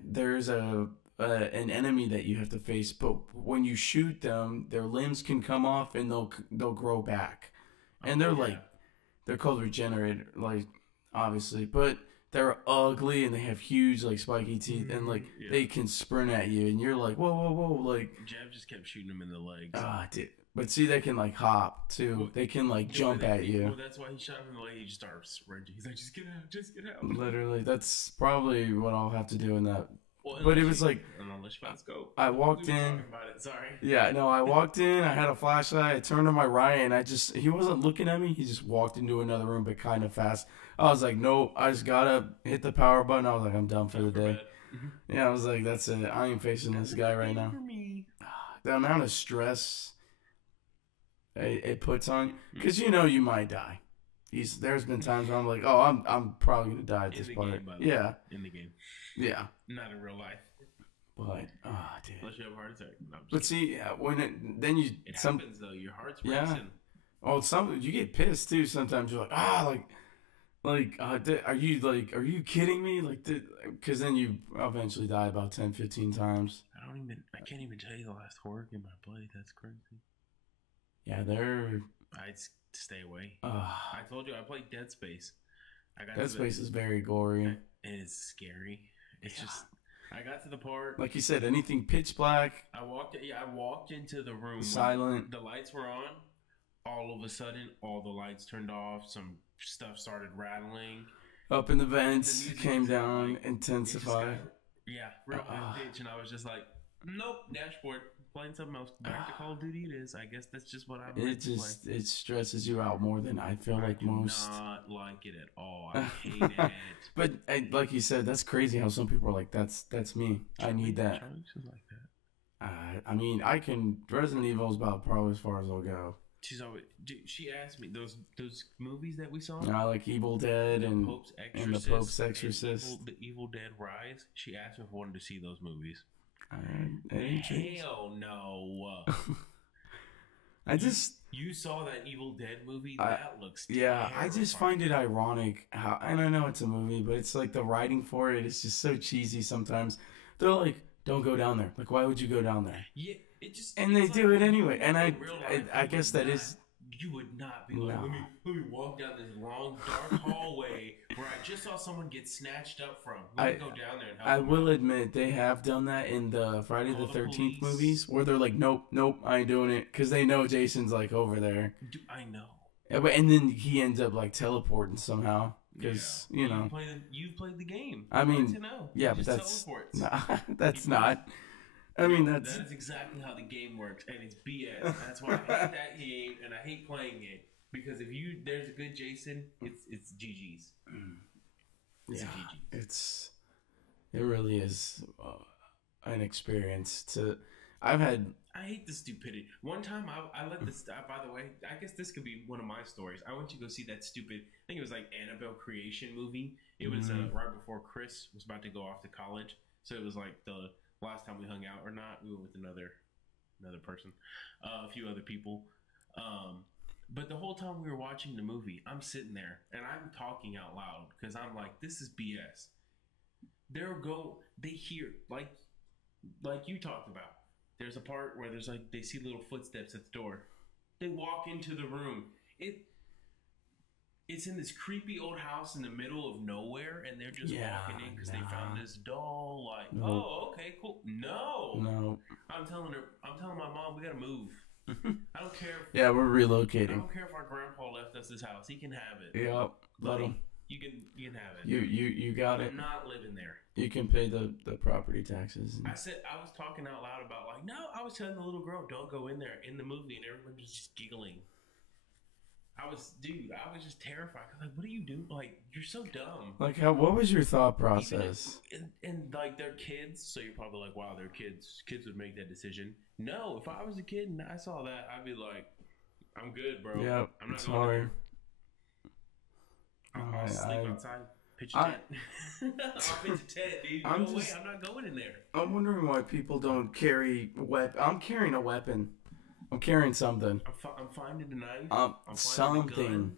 there's an enemy that you have to face, but when you shoot them, their limbs can come off and they'll grow back, and they're called regenerated, like obviously, but they're ugly and they have huge like spiky teeth, and like they can sprint at you, and you're like whoa, like Jab just kept shooting them in the legs. Dude. But see, they can like hop too. They can like jump at you. Well, that's why he shot him in the leg. He just started sprinting. He's like, just get out. Literally, that's probably what I'll have to do in that. Well, but it was like, I walked in. About it. Sorry. Yeah, no, I walked in. I had a flashlight. I turned to my right, and he wasn't looking at me. He just walked into another room, but kind of fast. I was like, nope. I just gotta hit the power button. I was like, I'm done for the day. Yeah, I was like, that's it. I ain't facing this guy right now. The amount of stress it puts on, because you might die. There's been times where I'm like, oh, I'm probably gonna die at this part. Yeah. In the game. Yeah. Not in real life. But dude. Unless you have a heart attack. No, but see, when it happens though. Your heart's racing. Yeah. Oh, you get pissed too. Sometimes you're like, are you kidding me? Because then you eventually die about 10, 15 times. I can't even tell you the last horror game I played. That's crazy. Yeah, I'd stay away. I told you I played Dead Space. Dead Space is very gory. And it's scary. It's just. I got to the part. Like you said, anything pitch black. I walked into the room. Silent. The lights were on. All of a sudden, all the lights turned off. Some stuff started rattling. Up in the vents, came down, intensified. Real high pitch, and I was just like, nope, dashboard. Playing something else. Back to Call of Duty it is. I guess that's just what I like to play. It stresses you out more than I feel like most. I do not like it at all. I hate it. But like you said, that's crazy how some people are like, that's me. I need that. Charlie's just like that. I mean, I can. Resident Evil is about probably as far as I'll go. She's always. She asked me those movies that we saw. I like Evil Dead and Pope's the Exorcist Pope's Exorcist. The Evil Dead Rise. She asked me if I wanted to see those movies. Hell no. I just you saw that Evil Dead movie. That looks yeah. I just find it ironic how, and I know it's a movie, but it's like the writing for it is just so cheesy. Sometimes they're like, "Don't go down there." Like, why would you go down there? Yeah, it just and they do it anyway. And I guess that is. You would not be like, let me walk down this long, dark hallway where I just saw someone get snatched up from. Let me go down there and help I will admit, they have done that in the Friday the 13th movies, where they're like, nope, I ain't doing it, because they know Jason's, like, over there. I know. And then he ends up, like, teleporting somehow, because, you know. You've played the game. I mean, yeah, but that's not... I mean, that's exactly how the game works, and it's BS. That's why I hate that game, and I hate playing it. Because if there's a good Jason, it's GG's. It's a GG. It really is an experience I hate the stupidity. One time, I let this. By the way, I guess this could be one of my stories. I went to go see that stupid. I think it was like Annabelle Creation movie. It was right before Chris was about to go off to college, so it was like the last time we hung out or not. We were with another person, a few other people. But the whole time we were watching the movie, I'm sitting there and I'm talking out loud because I'm like, this is BS. They hear like you talked about. There's a part where there's like they see little footsteps at the door. They walk into the room. It's in this creepy old house in the middle of nowhere, and they're just walking in because they found this doll. Like, oh, okay, cool. No. I'm telling my mom we gotta move. I don't care. Yeah, we're relocating. I don't care if our grandpa left us this house. He can have it. Yep, let him. You can have it. You got it. I'm not living there. You can pay the property taxes. I was talking out loud about like, no, I was telling the little girl, don't go in there in the movie, and everyone was just giggling. I was just terrified. I was like, what are you doing? Like, you're so dumb. Like, what was your thought process? And like, they're kids, so you're probably like, wow, they're kids. Kids would make that decision. No, if I was a kid and I saw that, I'd be like, I'm good, bro. Yeah, I'm not sorry. I'll sleep outside. Pitch a tent. I'll pitch a tent, dude. No way, I'm not going in there. I'm wondering why people don't carry a weapon. I'm carrying a weapon. I'm carrying something. I'm finding a knife. I'm something.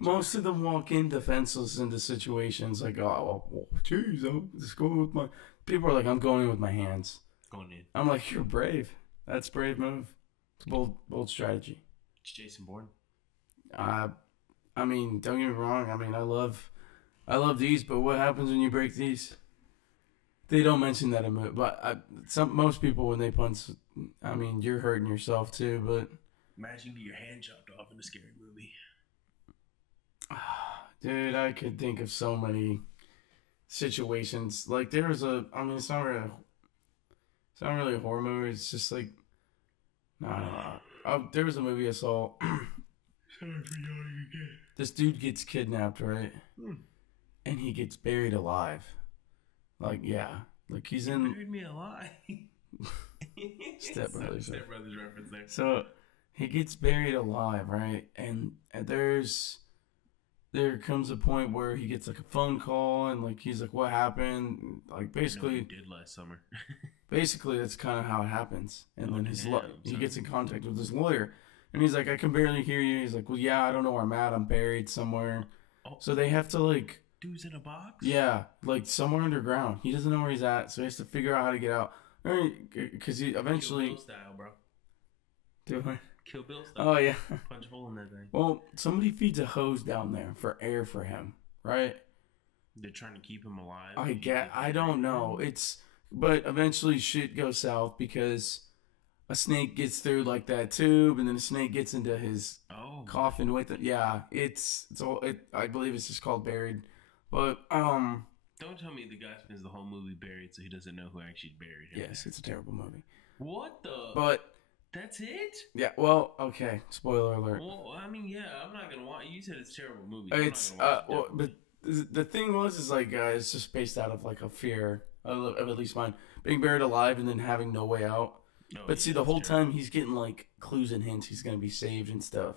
Most of them walk in defenseless into situations like, oh, geez, I'll just go with my... People are like, I'm going in with my hands. Going in. I'm like, you're brave. That's a brave move. It's a bold strategy. It's Jason Bourne. I mean, don't get me wrong. I mean, I love these, but what happens when you break these? They don't mention that in it, but most people when they punch, I mean, you're hurting yourself too. But imagine getting your hand chopped off in a scary movie. Dude, I could think of so many situations. Like there was it's not really a horror movie. It's just like, there was a movie I saw. This dude gets kidnapped, right? And he gets buried alive. Like, yeah. Like, he's in... buried me alive. Step Brothers reference there. So, he gets buried alive, right? And there comes a point where he gets, like, a phone call, and, like, he's like, what happened? Like, basically... You did last summer. Basically, that's kind of how it happens. And then he gets in contact with his lawyer. And he's like, I can barely hear you. He's like, well, yeah, I don't know where I'm at. I'm buried somewhere. Oh. So they have to, like... Dude's in a box? Yeah, like somewhere underground. He doesn't know where he's at, so he has to figure out how to get out. Because he eventually... Kill Bill style, bro. Do what? Kill Bill style. Oh, yeah. Punch a hole in that thing. Well, somebody feeds a hose down there for air for him, right? They're trying to keep him alive. I don't know. But eventually shit goes south because a snake gets through like that tube, and then the snake gets into his coffin with it. Yeah, I believe it's just called Buried. But don't tell me the guy spends the whole movie buried, so he doesn't know who actually buried him. Yes, it's a terrible movie. What the? But that's it? Yeah. Well, okay. Spoiler alert. Well, I mean, yeah, I'm not gonna watch. You said it's a terrible movie. But the thing is like it's just based out of like a fear of at least mine being buried alive and then having no way out. Oh, But yeah, see, the that's whole terrible. time he's getting like clues and hints he's gonna be saved and stuff.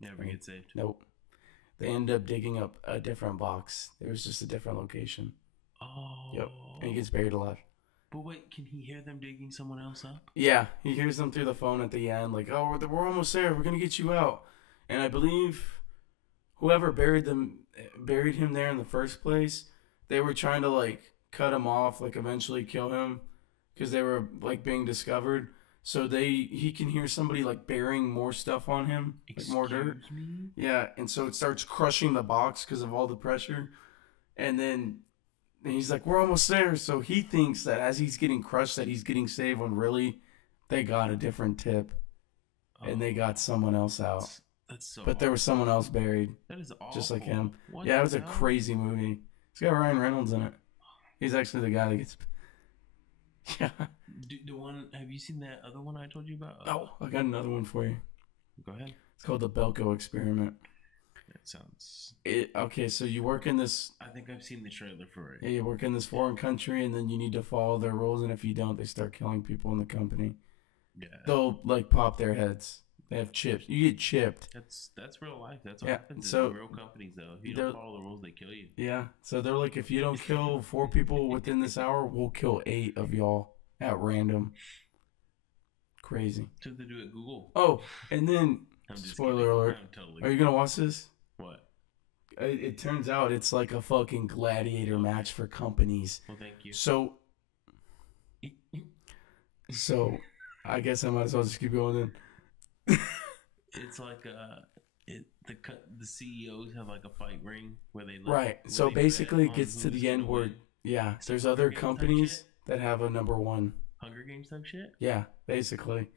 Never get saved. Nope. They end up digging up a different box. It was just a different location. Oh. Yep. And he gets buried alive. But wait, can he hear them digging someone else up? Yeah, he hears them through the phone at the end, like, "Oh, we're almost there. We're gonna get you out." And I believe whoever buried him there in the first place, they were trying to like cut him off, like eventually kill him, because they were like being discovered. So he can hear somebody like burying more stuff on him, like more dirt. Excuse me? Yeah, and so it starts crushing the box because of all the pressure, and then. And he's like, we're almost there. So he thinks that as he's getting crushed, that he's getting saved when really they got a different tip. And they got someone else out. That's so But there was someone else buried. That is awful. Just like him. What Yeah, it was the a hell? crazy movie. It's got Ryan Reynolds in it. He's actually the guy that gets... Yeah. The one, have you seen that other one I told you about? Oh, I got another one for you. Go ahead. It's called the Belko Experiment. That sounds... Okay, so you work in this... I think I've seen the trailer for it. Yeah, you work in this foreign country, and then you need to follow their rules, and if you don't, they start killing people in the company. Yeah. They'll, like, pop their heads. They have chips. You get chipped. That's real life. That's what Yeah, happens so in real companies, though. If you don't follow the rules, they kill you. Yeah, so they're like, if you don't kill 4 people within this hour, we'll kill 8 of y'all at random. Crazy. So they do it Google. Oh, and then, I'm just spoiler kidding. alert. I'm totally Are you going to watch this? What? It turns out it's like a fucking gladiator match for companies. Well, thank you. So, I guess I might as well just keep going then. It's like the CEOs have like a fight ring where they Right. where So they basically, bet it gets on to the who's end gonna where, win. yeah, So there's Hunger other Games type companies shit? that have a number 1. Hunger Games type shit. Yeah, basically.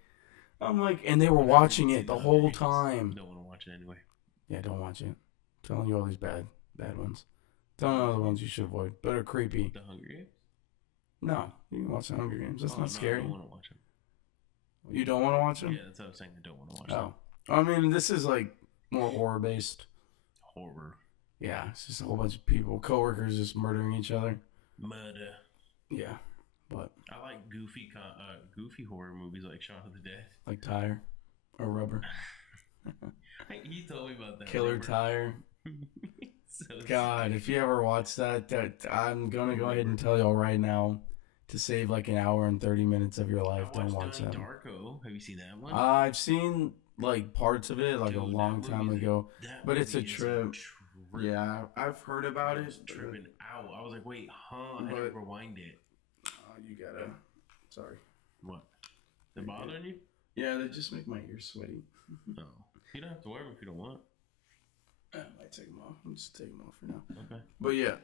I'm like, and they were watching it the whole time. Don't want to watch it anyway. Yeah, don't watch it. I'm telling you all these bad ones. Telling other ones you should avoid, but are creepy. The Hunger Games. No, you can watch the Hunger Games. That's Oh, not no, scary. I don't want to watch them. You don't want to watch them? Yeah, that's what I was saying. I don't want to watch them. Oh, I mean, this is like more horror based. Horror. Yeah, it's just a whole bunch of people, coworkers, just murdering each other. Murder. Yeah, but I like goofy horror movies like Shaun of the Dead. like Tire or Rubber, He told me about that. Killer Rubber. Tire. So God, if you ever watch that, I'm gonna go ahead and tell y'all right now to save like an hour and 30 minutes of your life. I Don't watched watch that. Darko. Have you seen that one? I've seen like parts of it like Dude, a long that time movie's ago, That but it's a movie is trip. trip. Yeah, I've heard about I it. was tripping out. I was like, wait, huh? I had to But- rewind it. You gotta. Sorry. What? They're bothering you? Yeah, they just make my ears sweaty. No. You don't have to wear them if you don't want. I might take them off. I'm just take them off for now. Okay. But yeah,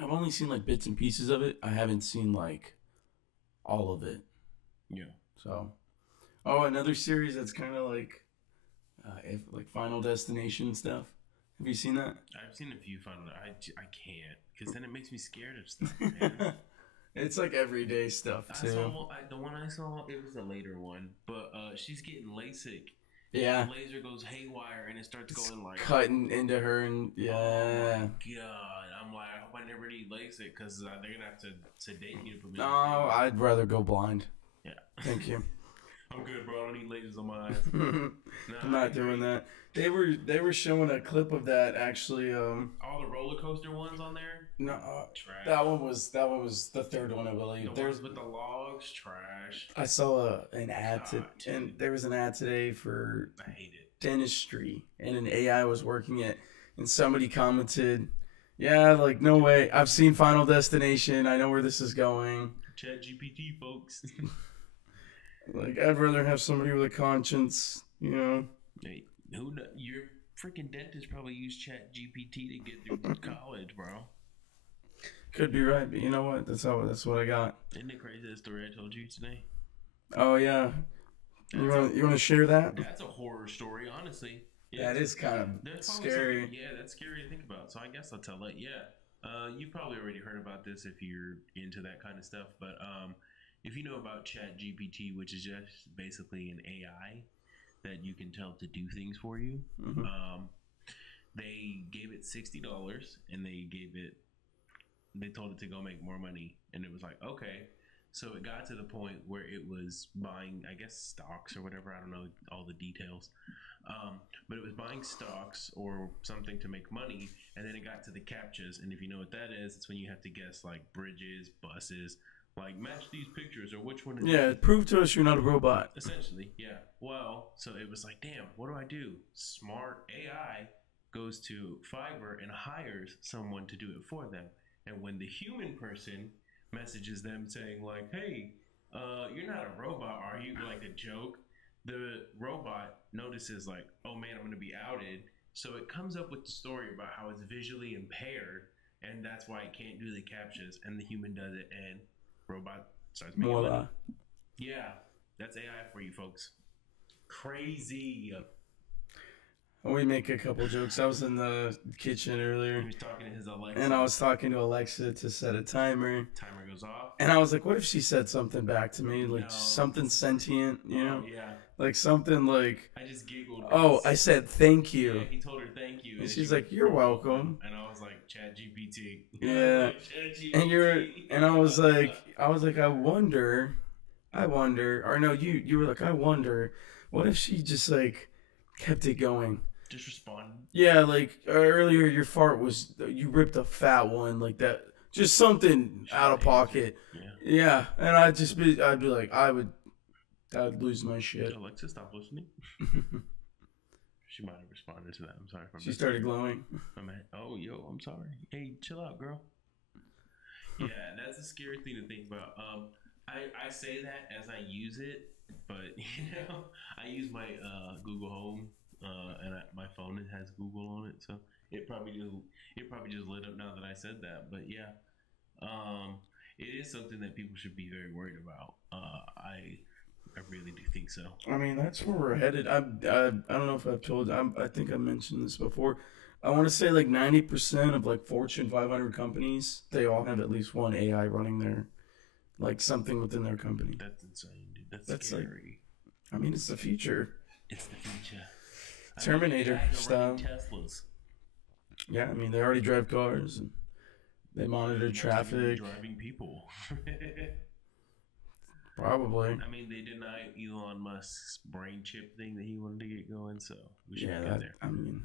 I've only seen like bits and pieces of it. I haven't seen like all of it. Yeah. So, another series that's kind of like, if like Final Destination stuff. Have you seen that? I've seen a few Final. I can't because then it makes me scared of stuff. Man. It's like everyday stuff too. The one I saw, it was a later one, but she's getting LASIK. Yeah. The laser goes haywire and it starts going like Cutting into her and Oh yeah. my god! I'm like, I hope I never need LASIK because they're gonna have to sedate you to put me. No, I'd rather go blind. Yeah. Thank you. I'm good, bro. I don't need lasers on my eyes. I'm not doing that. They were showing a clip of that actually. All the roller coaster ones on there. No, Trash. that one was the third one, I believe. The ones with the logs, trash. I saw an ad God, and there was an ad today for I hate it. dentistry, and an AI was working it, and somebody commented, "Yeah, like no way. I've seen Final Destination. I know where this is going." Chat GPT, folks. Like, I'd rather have somebody with a conscience, you know. Hey, your freaking dentist probably used Chat GPT to get through college, bro. Could be right, but you know what? That's what I got. Isn't it crazy that story I told you today? Oh yeah. You want to share that? That's a horror story, honestly. Yeah, That is kind of that's probably scary. something- Yeah, that's scary to think about. So I guess I'll tell it. Yeah, you probably already heard about this if you're into that kind of stuff. But if you know about Chat GPT, which is just basically an AI that you can tell to do things for you, they gave it $60 and they told it to go make more money, and it was like, okay. So it got to the point where it was buying, I guess, stocks or whatever. I don't know all the details. But it was buying stocks or something to make money. And then it got to the captchas. And if you know what that is, it's when you have to guess like bridges, buses, like match these pictures or which one. Yeah, prove to us you're not a robot. Essentially, yeah. Well, so it was like, damn, what do? Smart AI goes to Fiverr and hires someone to do it for them. And when the human person messages them saying like, hey, you're not a robot, are you? Like a joke. The robot notices like, oh man, I'm going to be outed. So it comes up with the story about how it's visually impaired and that's why it can't do the captchas, and the human does it and robot starts making money. Yeah, that's AI for you folks. Crazy. We make a couple jokes. I was in the kitchen earlier. He was talking to his Alexa. And I was talking to Alexa to set a timer. Timer goes off. And I was like, what if she said something back to me? Like something sentient, you know? Yeah. Like something like... I just giggled. Oh, I said thank you. Yeah, he told her thank you. And she's like, you're welcome. And I was like, ChatGPT. Yeah. And I was like, I wonder, or no, you were like, I wonder, what if she just like kept it going? Just respond. Yeah, like earlier your fart was, you ripped a fat one like that. Just something out of pocket. Yeah. And I'd be like, I'd lose my shit. Alexa, stop listening. She might have responded to that. I'm sorry. She started glowing. Oh, yo, I'm sorry. Hey, chill out, girl. Yeah, that's a scary thing to think about. I say that as I use it, but I use my Google Home, and my phone has Google on it, so it probably just lit up now that I said that. But yeah, it is something that people should be very worried about. I really do think so. I mean, that's where we're headed. I don't know if I've told. I think I mentioned this before. I want to say like 90% of like Fortune 500 companies, they all have at least one AI running their, like something within their company. That's insane, dude. That's scary. Like, I mean, it's the future. It's the future. Terminator style. Teslas. Yeah, I mean, they already drive cars and they monitor traffic. Driving people. Probably. I mean, they denied Elon Musk's brain chip thing that he wanted to get going, so we should get there. I mean,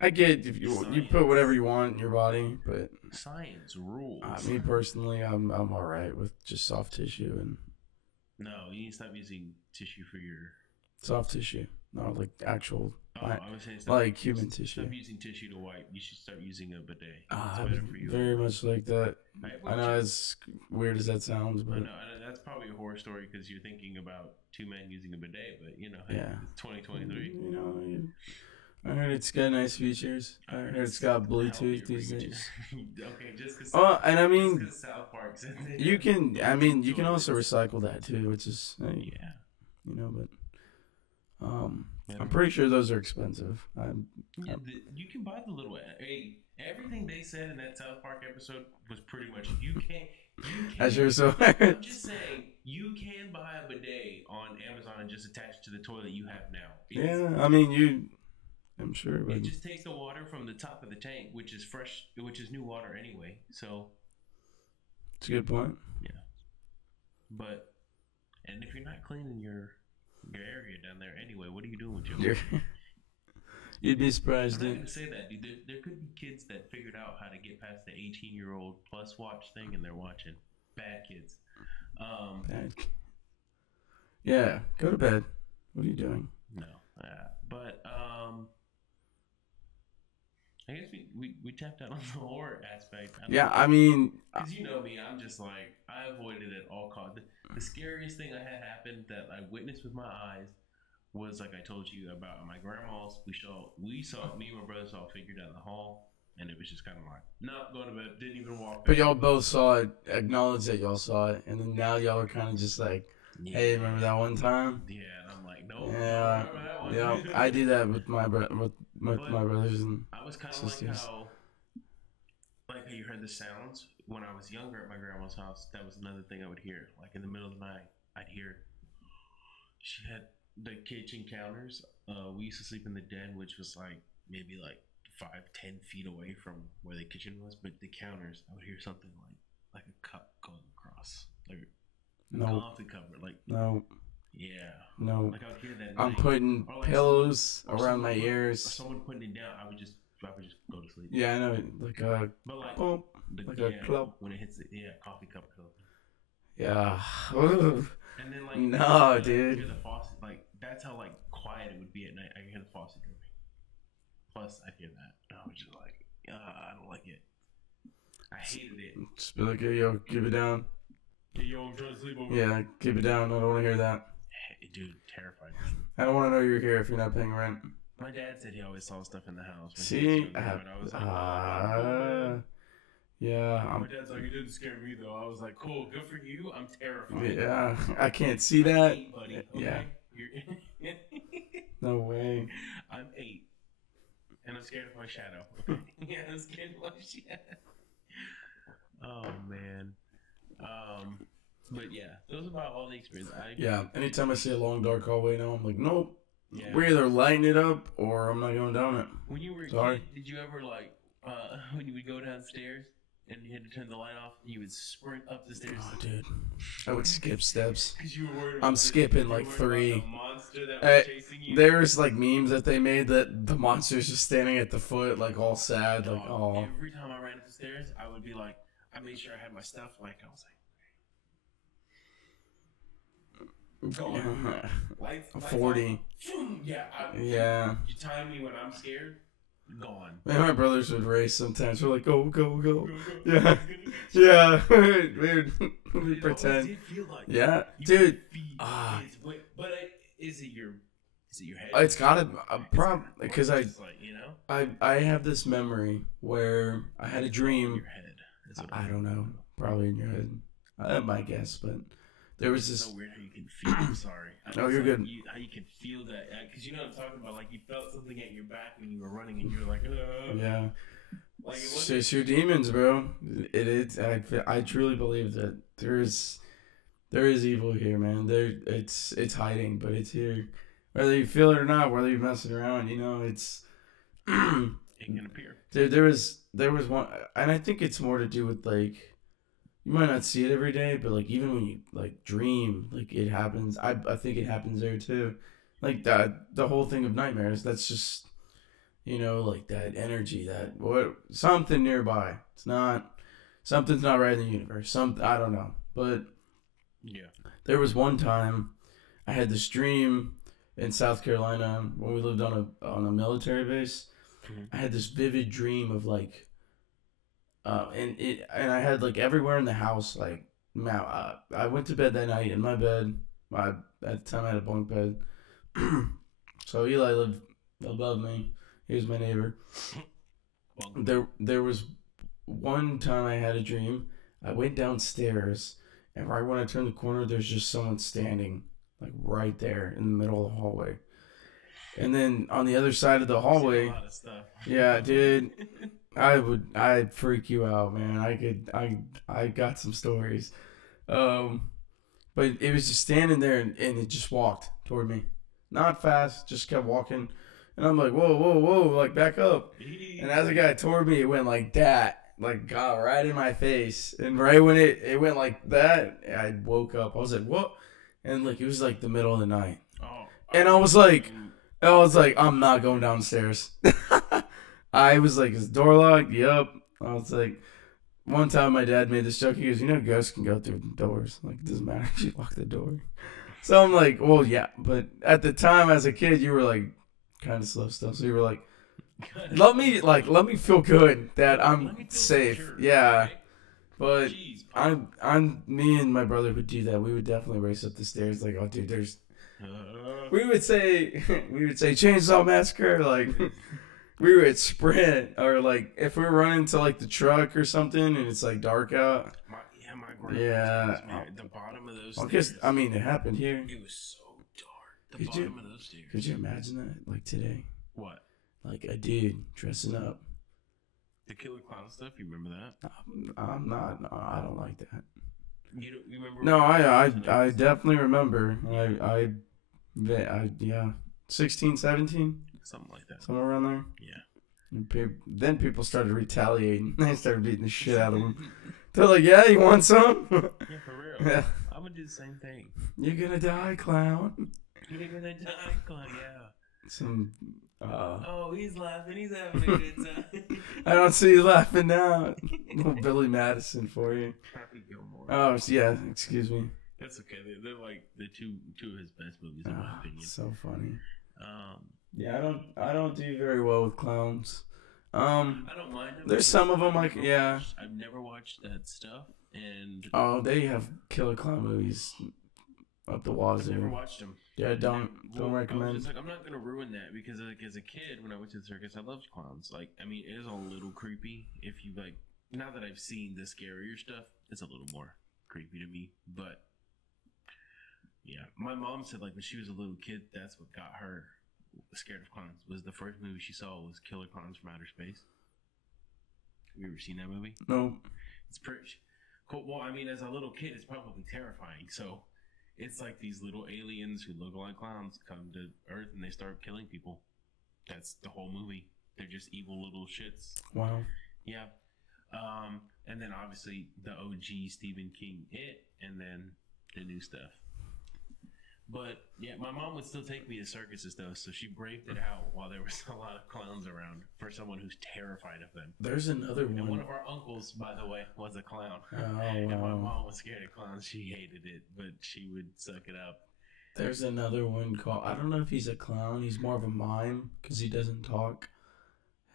I get if you put whatever you want in your body, but science rules. Me personally, I'm all right with just soft tissue and. No, you need to stop using tissue for your soft tissue, not like actual. I was saying like human tissue. Stop using tissue to wipe. You should start using a bidet. It's better for you. Very much like that. I know, as weird as that sounds, but I know that's probably a horror story because you're thinking about two men using a bidet. But it's 2023. I heard it's got nice features. I heard it's got Bluetooth these days. Okay, just because. And I mean, South Park said you can. I mean, you can also recycle that too, which is but. I'm pretty sure those are expensive. You can buy the little. Hey, everything they said in that South Park episode was pretty much you can. As you're so. I'm just saying you can buy a bidet on Amazon and just attach it to the toilet you have now. I mean I'm sure. But... It just takes the water from the top of the tank, which is fresh, which is new water anyway. So. It's a good point. Yeah. But, and if you're not cleaning your area down there anyway, what are you doing with your You'd be surprised, dude. I'm not dude. gonna say that, dude. There could be kids that figured out how to get past the 18-year-old plus watch thing, and they're watching. Bad kids. Bad. Yeah, go to bed. What are you doing? No, but I guess we tapped out on the horror aspect. I mean, because you know me, I'm just like I avoid it at all costs. The scariest thing I had happen that I witnessed with my eyes was like I told you about my grandma's. We saw me and my brother saw a figure down the hall, and it was just kind of like, not going to bed, didn't even walk. But y'all both saw it, acknowledged that y'all saw it, and then now y'all are kind of just like, hey, remember that one time? Yeah, and I'm like, no, yeah, remember that one. Yeah, I do that with my brothers and I was kind of sisters. like how you heard the sounds when I was younger at my grandma's house. That was another thing I would hear. Like in the middle of the night, I'd hear. She had the kitchen counters. We used to sleep in the den, which was like maybe like 5-10 feet away from where the kitchen was. But the counters, I would hear something like a cup going No. Coffee cover, like No. yeah. No. Like I would hear that. At I'm night. putting Or like pillows around my Or ears. someone putting it down, I would just go to sleep. Yeah, I know. Like a But like, boom. Like a club. when it hits it, coffee cup. Yeah. And then like no, you dude. hear the faucet, like that's how like quiet it would be at night. I can hear the faucet dripping. Plus, I hear that. I was just like, I don't like it. I hated it. Just be like, hey, yo, keep it down. Hey, yo, I'm trying to sleep over. Yeah, keep it down. I don't want to hear that. Hey, dude, terrified. I don't want to know you're here if you're not paying rent. My dad said he always saw stuff in the house. See? I was like, yeah. my dad's like, it didn't scare me though. I was like, cool, good for you. I'm terrified. Yeah, I can't see that. I'm 8, buddy. Okay? Yeah. No way. I'm 8. And I'm scared of my shadow. Yeah, I'm scared of my shadow. Oh, man. But yeah, those are about all the experience. Yeah, anytime I see a long dark hallway now, I'm like, nope. Yeah. We're either lighting it up or I'm not going down it. When you were a kid, did you ever like, when you would go downstairs and you had to turn the light off, and you would sprint up the stairs? Oh, dude. I would skip steps. You were worried I'm skipping like 3. The monster that was chasing you? There's like memes that they made that the monster's just standing at the foot, like all sad, like, oh. Every time I ran up the stairs, I would be like, I made sure I had my stuff, like, I was like, go on. Lights 40. Yeah. Yeah. You time me when I'm scared, gone. Man, my brothers would race sometimes. We're like, go, go, go. Yeah. Yeah. We pretend. It feel like? Yeah. Dude. But is it your head? It's got a problem. Because like, you know? I have this memory where I had a dream. Your head. I don't know. Probably in your head. That's my guess, but there was this. It's so weird how you can feel. I'm sorry. Oh, you're good. How you can feel that, because you know what I'm talking about. Like you felt something at your back when you were running, and you were like, yeah. Like it's your demons, bro. It is. I truly believe that there is evil here, man. It's hiding, but it's here. Whether you feel it or not, whether you're messing around, you know, it's. It can appear. There was one, and I think it's more to do with like. You might not see it every day, but like even when you like dream, like it happens. I think it happens there too. Like that, the whole thing of nightmares. That's just, you know, like that energy, that something nearby. It's not, something's not right in the universe. I don't know, but yeah. There was one time I had this dream in South Carolina when we lived on a military base. Mm-hmm. I had this vivid dream of like. And I had like everywhere in the house, like I went to bed that night in my bed. At the time I had a bunk bed. So Eli lived above me. He was my neighbor. There was one time I had a dream. I went downstairs, and right when I turned the corner, there's just someone standing like right there in the middle of the hallway. And then on the other side of the hallway, a lot of stuff. Yeah, dude. I'd freak you out, man. I got some stories. But it was just standing there and it just walked toward me. Not fast, just kept walking. And I'm like, whoa, whoa, whoa, like back up. And as it got toward me, it went like that. Like got right in my face. And right when it went like that, I woke up. I was like, what? And like it was like the middle of the night. And I was like, I'm not going downstairs. I was like, is the door locked? Yep. I was like, one time my dad made this joke. He goes, you know, ghosts can go through doors. Like, it doesn't matter if you lock the door. So I'm like, well, yeah. But at the time, as a kid, you were like, kind of slow still. So you were like, let me feel good that I'm safe. Secure, yeah. Right? But me and my brother would do that. We would definitely race up the stairs. Like, oh, dude, we would say Chainsaw Massacre. Like, we would sprint, or like if we were running to like the truck or something and it's like dark out. My grandma at the bottom of those stairs. I mean, it happened here. It was so dark. The bottom of those stairs. Could you imagine that? Like today. What? Like a dude dressing up. The Killer Clown stuff. You remember that? I'm not. No, I don't like that. You remember? No, I definitely remember. Yeah, 16, 17. Something like that. Somewhere around there? Yeah. And then people started retaliating. They started beating the shit out of them. They're like, yeah, you want some? Yeah, for real. Yeah. I'm a would do the same thing. You're gonna die, clown. You're gonna die, clown. Yeah. Some. Oh, he's laughing. He's having a good time. I don't see you laughing now. Little Billy Madison for you. Happy Gilmore. Oh yeah, excuse me. That's okay. They're like the two of his best movies in my opinion. So funny. Yeah, I don't do very well with clowns. I don't mind them. There's some of them like yeah. I've never watched that stuff, and they have killer clown movies up the wazoo. I've never watched them. Yeah, don't recommend. I was just like, I'm not gonna ruin that because like as a kid when I went to the circus, I loved clowns. Like, I mean, it is a little creepy if you like. Now that I've seen the scarier stuff, it's a little more creepy to me. But yeah, my mom said like when she was a little kid, that's what got her scared of clowns. Was the first movie she saw was Killer Clowns from Outer Space. Have you ever seen that movie? No. It's pretty cool. Well, I mean, as a little kid, it's probably terrifying. So it's like these little aliens who look like clowns come to Earth and they start killing people. That's the whole movie. They're just evil little shits. Wow. Yeah. And then obviously the OG Stephen King It, and then the new stuff. But yeah, my mom would still take me to circuses though, so she braved it out while there was a lot of clowns around for someone who's terrified of them. There's another one. And one of our uncles, by the way, was a clown. Oh, wow. And my mom was scared of clowns. She hated it, but she would suck it up. There's another one called, I don't know if he's a clown. He's more of a mime because he doesn't talk.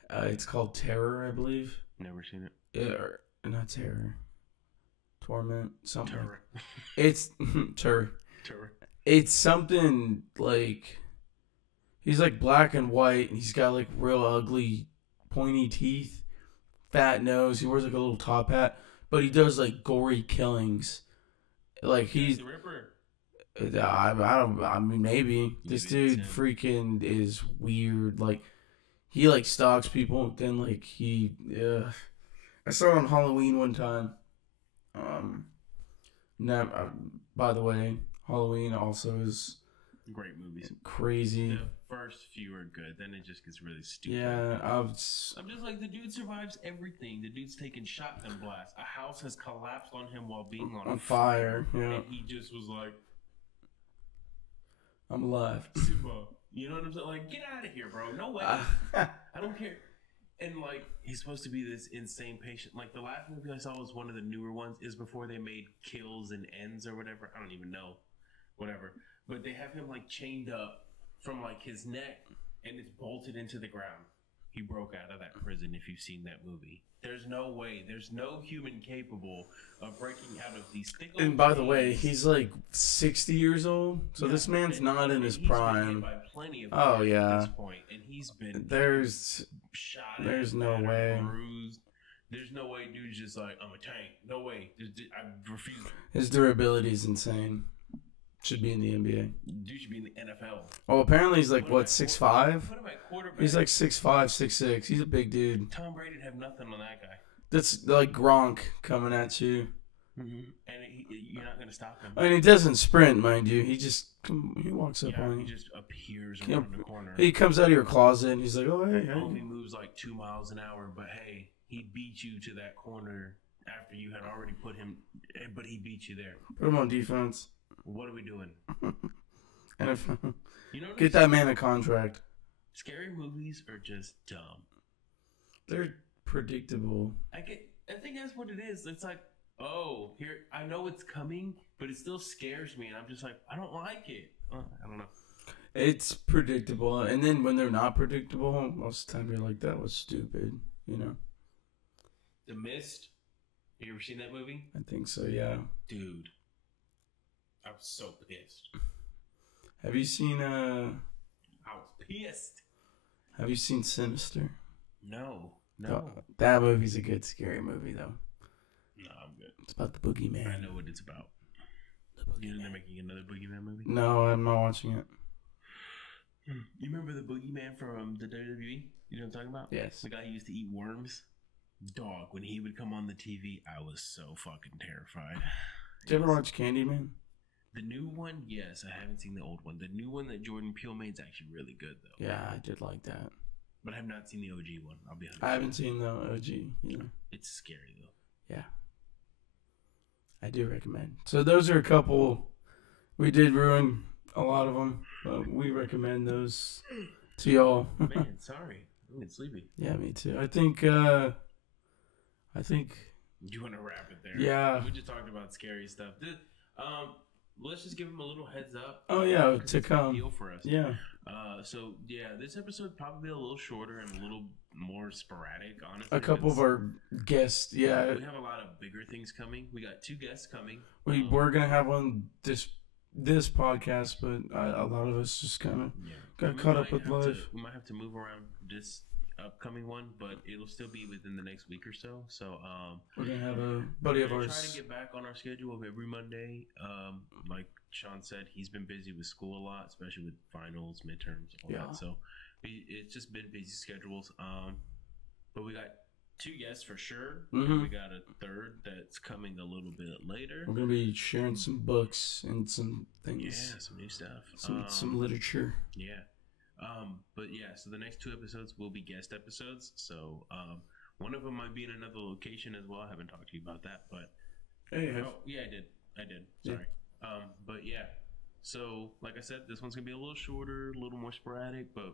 It's called Terror, I believe. Never seen it. Yeah, or not Terror. Torment, something. Terror. It's Terror. Terror. It's something like he's like black and white, and he's got like real ugly, pointy teeth, fat nose. He wears like a little top hat, but he does like gory killings. Like he's the Ripper. I mean, maybe this dude freaking is weird. Like he like stalks people. Then like he, I saw it on Halloween one time. By the way, Halloween also is great movies. Crazy. The first few are good, then it just gets really stupid. Yeah, I'm just like, the dude survives everything. The dude's taking shotgun blasts. A house has collapsed on him while being on fire. Yeah. And he just was like, I'm alive. Simba. You know what I'm saying? Like, get out of here, bro. No way. I don't care. And like, he's supposed to be this insane patient. Like, the last movie I saw was one of the newer ones, is before they made Kills and Ends or whatever. I don't even know. Whatever. But they have him like chained up from like his neck, and it's bolted into the ground. He broke out of that prison. If you've seen that movie, there's no way. There's no human capable of breaking out of these thick. And by the way, he's like 60 years old, so this man's not in his prime. By plenty of yeah. At this point, and he's been shot. There's no way. Bruised. There's no way, dude's just like, I'm a tank. No way. I refuse. His durability is insane. Should be in the NBA. Dude should be in the NFL. Oh, apparently he's like, what, 6'5"? Put him at quarterback. He's like 6'5", 6'6". He's a big dude. Tom Brady'd have nothing on that guy. That's like Gronk coming at you. Mm-hmm. And you're not going to stop him. I mean, he doesn't sprint, mind you. He walks up on you. He just appears around the corner. He comes out of your closet and he's like, oh, hey. He moves like 2 miles an hour, but hey, he beat you to that corner after you had already put him, but he beat you there. Put him on defense. What are we doing? NFL. You know, get that man a contract. Scary movies are just dumb. They're predictable. I think that's what it is. It's like, oh, here, I know it's coming, but it still scares me, and I'm just like, I don't like it. I don't know. It's predictable, and then when they're not predictable, most of the time you're like, that was stupid, you know? The Mist. You ever seen that movie? I think so, yeah. Dude. I was so pissed. Have you seen I was pissed. Have you seen Sinister? No. That movie's a good scary movie though. No, I'm good. It's about the boogeyman. I know what it's about. You know they're making another boogeyman movie? No, I'm not watching it. You remember the boogeyman from the WWE? You know what I'm talking about? Yes. The guy who used to eat worms? Dog, when he would come on the TV, I was so fucking terrified. Did you ever watch Candyman? The new one, yes. I haven't seen the old one. The new one that Jordan Peele made is actually really good, though. Yeah, I did like that. But I have not seen the OG one. I'll be honest. I haven't seen the OG. You know, it's scary though. Yeah. I do recommend. So those are a couple. We did ruin a lot of them, but we recommend those to y'all. Man, sorry. I'm getting sleepy. Yeah, me too. I think. You want to wrap it there? Yeah. We just talked about scary stuff. Let's just give them a little heads up. Oh yeah, to it's come. A big deal for us. Yeah. So yeah, this episode probably a little shorter and a little more sporadic. Honestly, A couple of our guests. Yeah. We have a lot of bigger things coming. We got 2 guests coming. We're gonna have one this podcast, but a lot of us just kind of got caught up with life. We might have to move around this upcoming one, but it'll still be within the next week or so. So we're gonna have a buddy of ours try to get back on our schedule of every Monday. Like Sean said, he's been busy with school a lot, especially with finals, midterms, all that. So it's just been busy schedules. But we got 2 guests for sure. And we got a third that's coming a little bit later. We're gonna be sharing some books and some things. Yeah, some new stuff. Some literature. Yeah. But yeah, so the next 2 episodes will be guest episodes. So one of them might be in another location as well. I haven't talked to you about that, but yeah, I did. Sorry. But yeah. So like I said, this one's gonna be a little shorter, a little more sporadic, but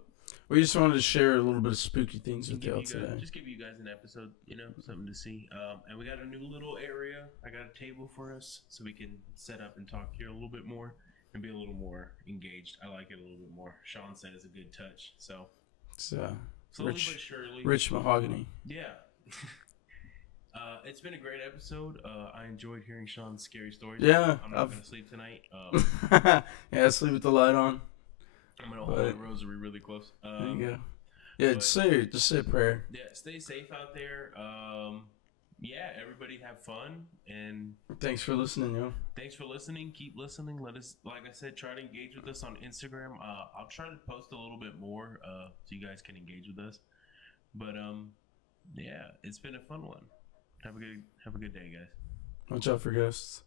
we just wanted to share a little bit of spooky things with y'all today. Just give you guys an episode, something to see. And we got a new little area. I got a table for us so we can set up and talk here a little bit more. And be a little more engaged. I like it a little bit more. Sean said it's a good touch. So it's slowly but surely. Rich mahogany. Yeah. It's been a great episode. I enjoyed hearing Sean's scary stories. Yeah. I'm not going to sleep tonight. Yeah, sleep with the light on. I'm going to hold the rosary really close. There you go. Yeah, just say a prayer. Yeah, stay safe out there. Yeah, everybody have fun, and thanks for listening, yo. Thanks for listening. Keep listening. Let us, like I said, try to engage with us on Instagram. I'll try to post a little bit more so you guys can engage with us. But yeah, it's been a fun one. Have a good day, guys. Watch out for ghosts.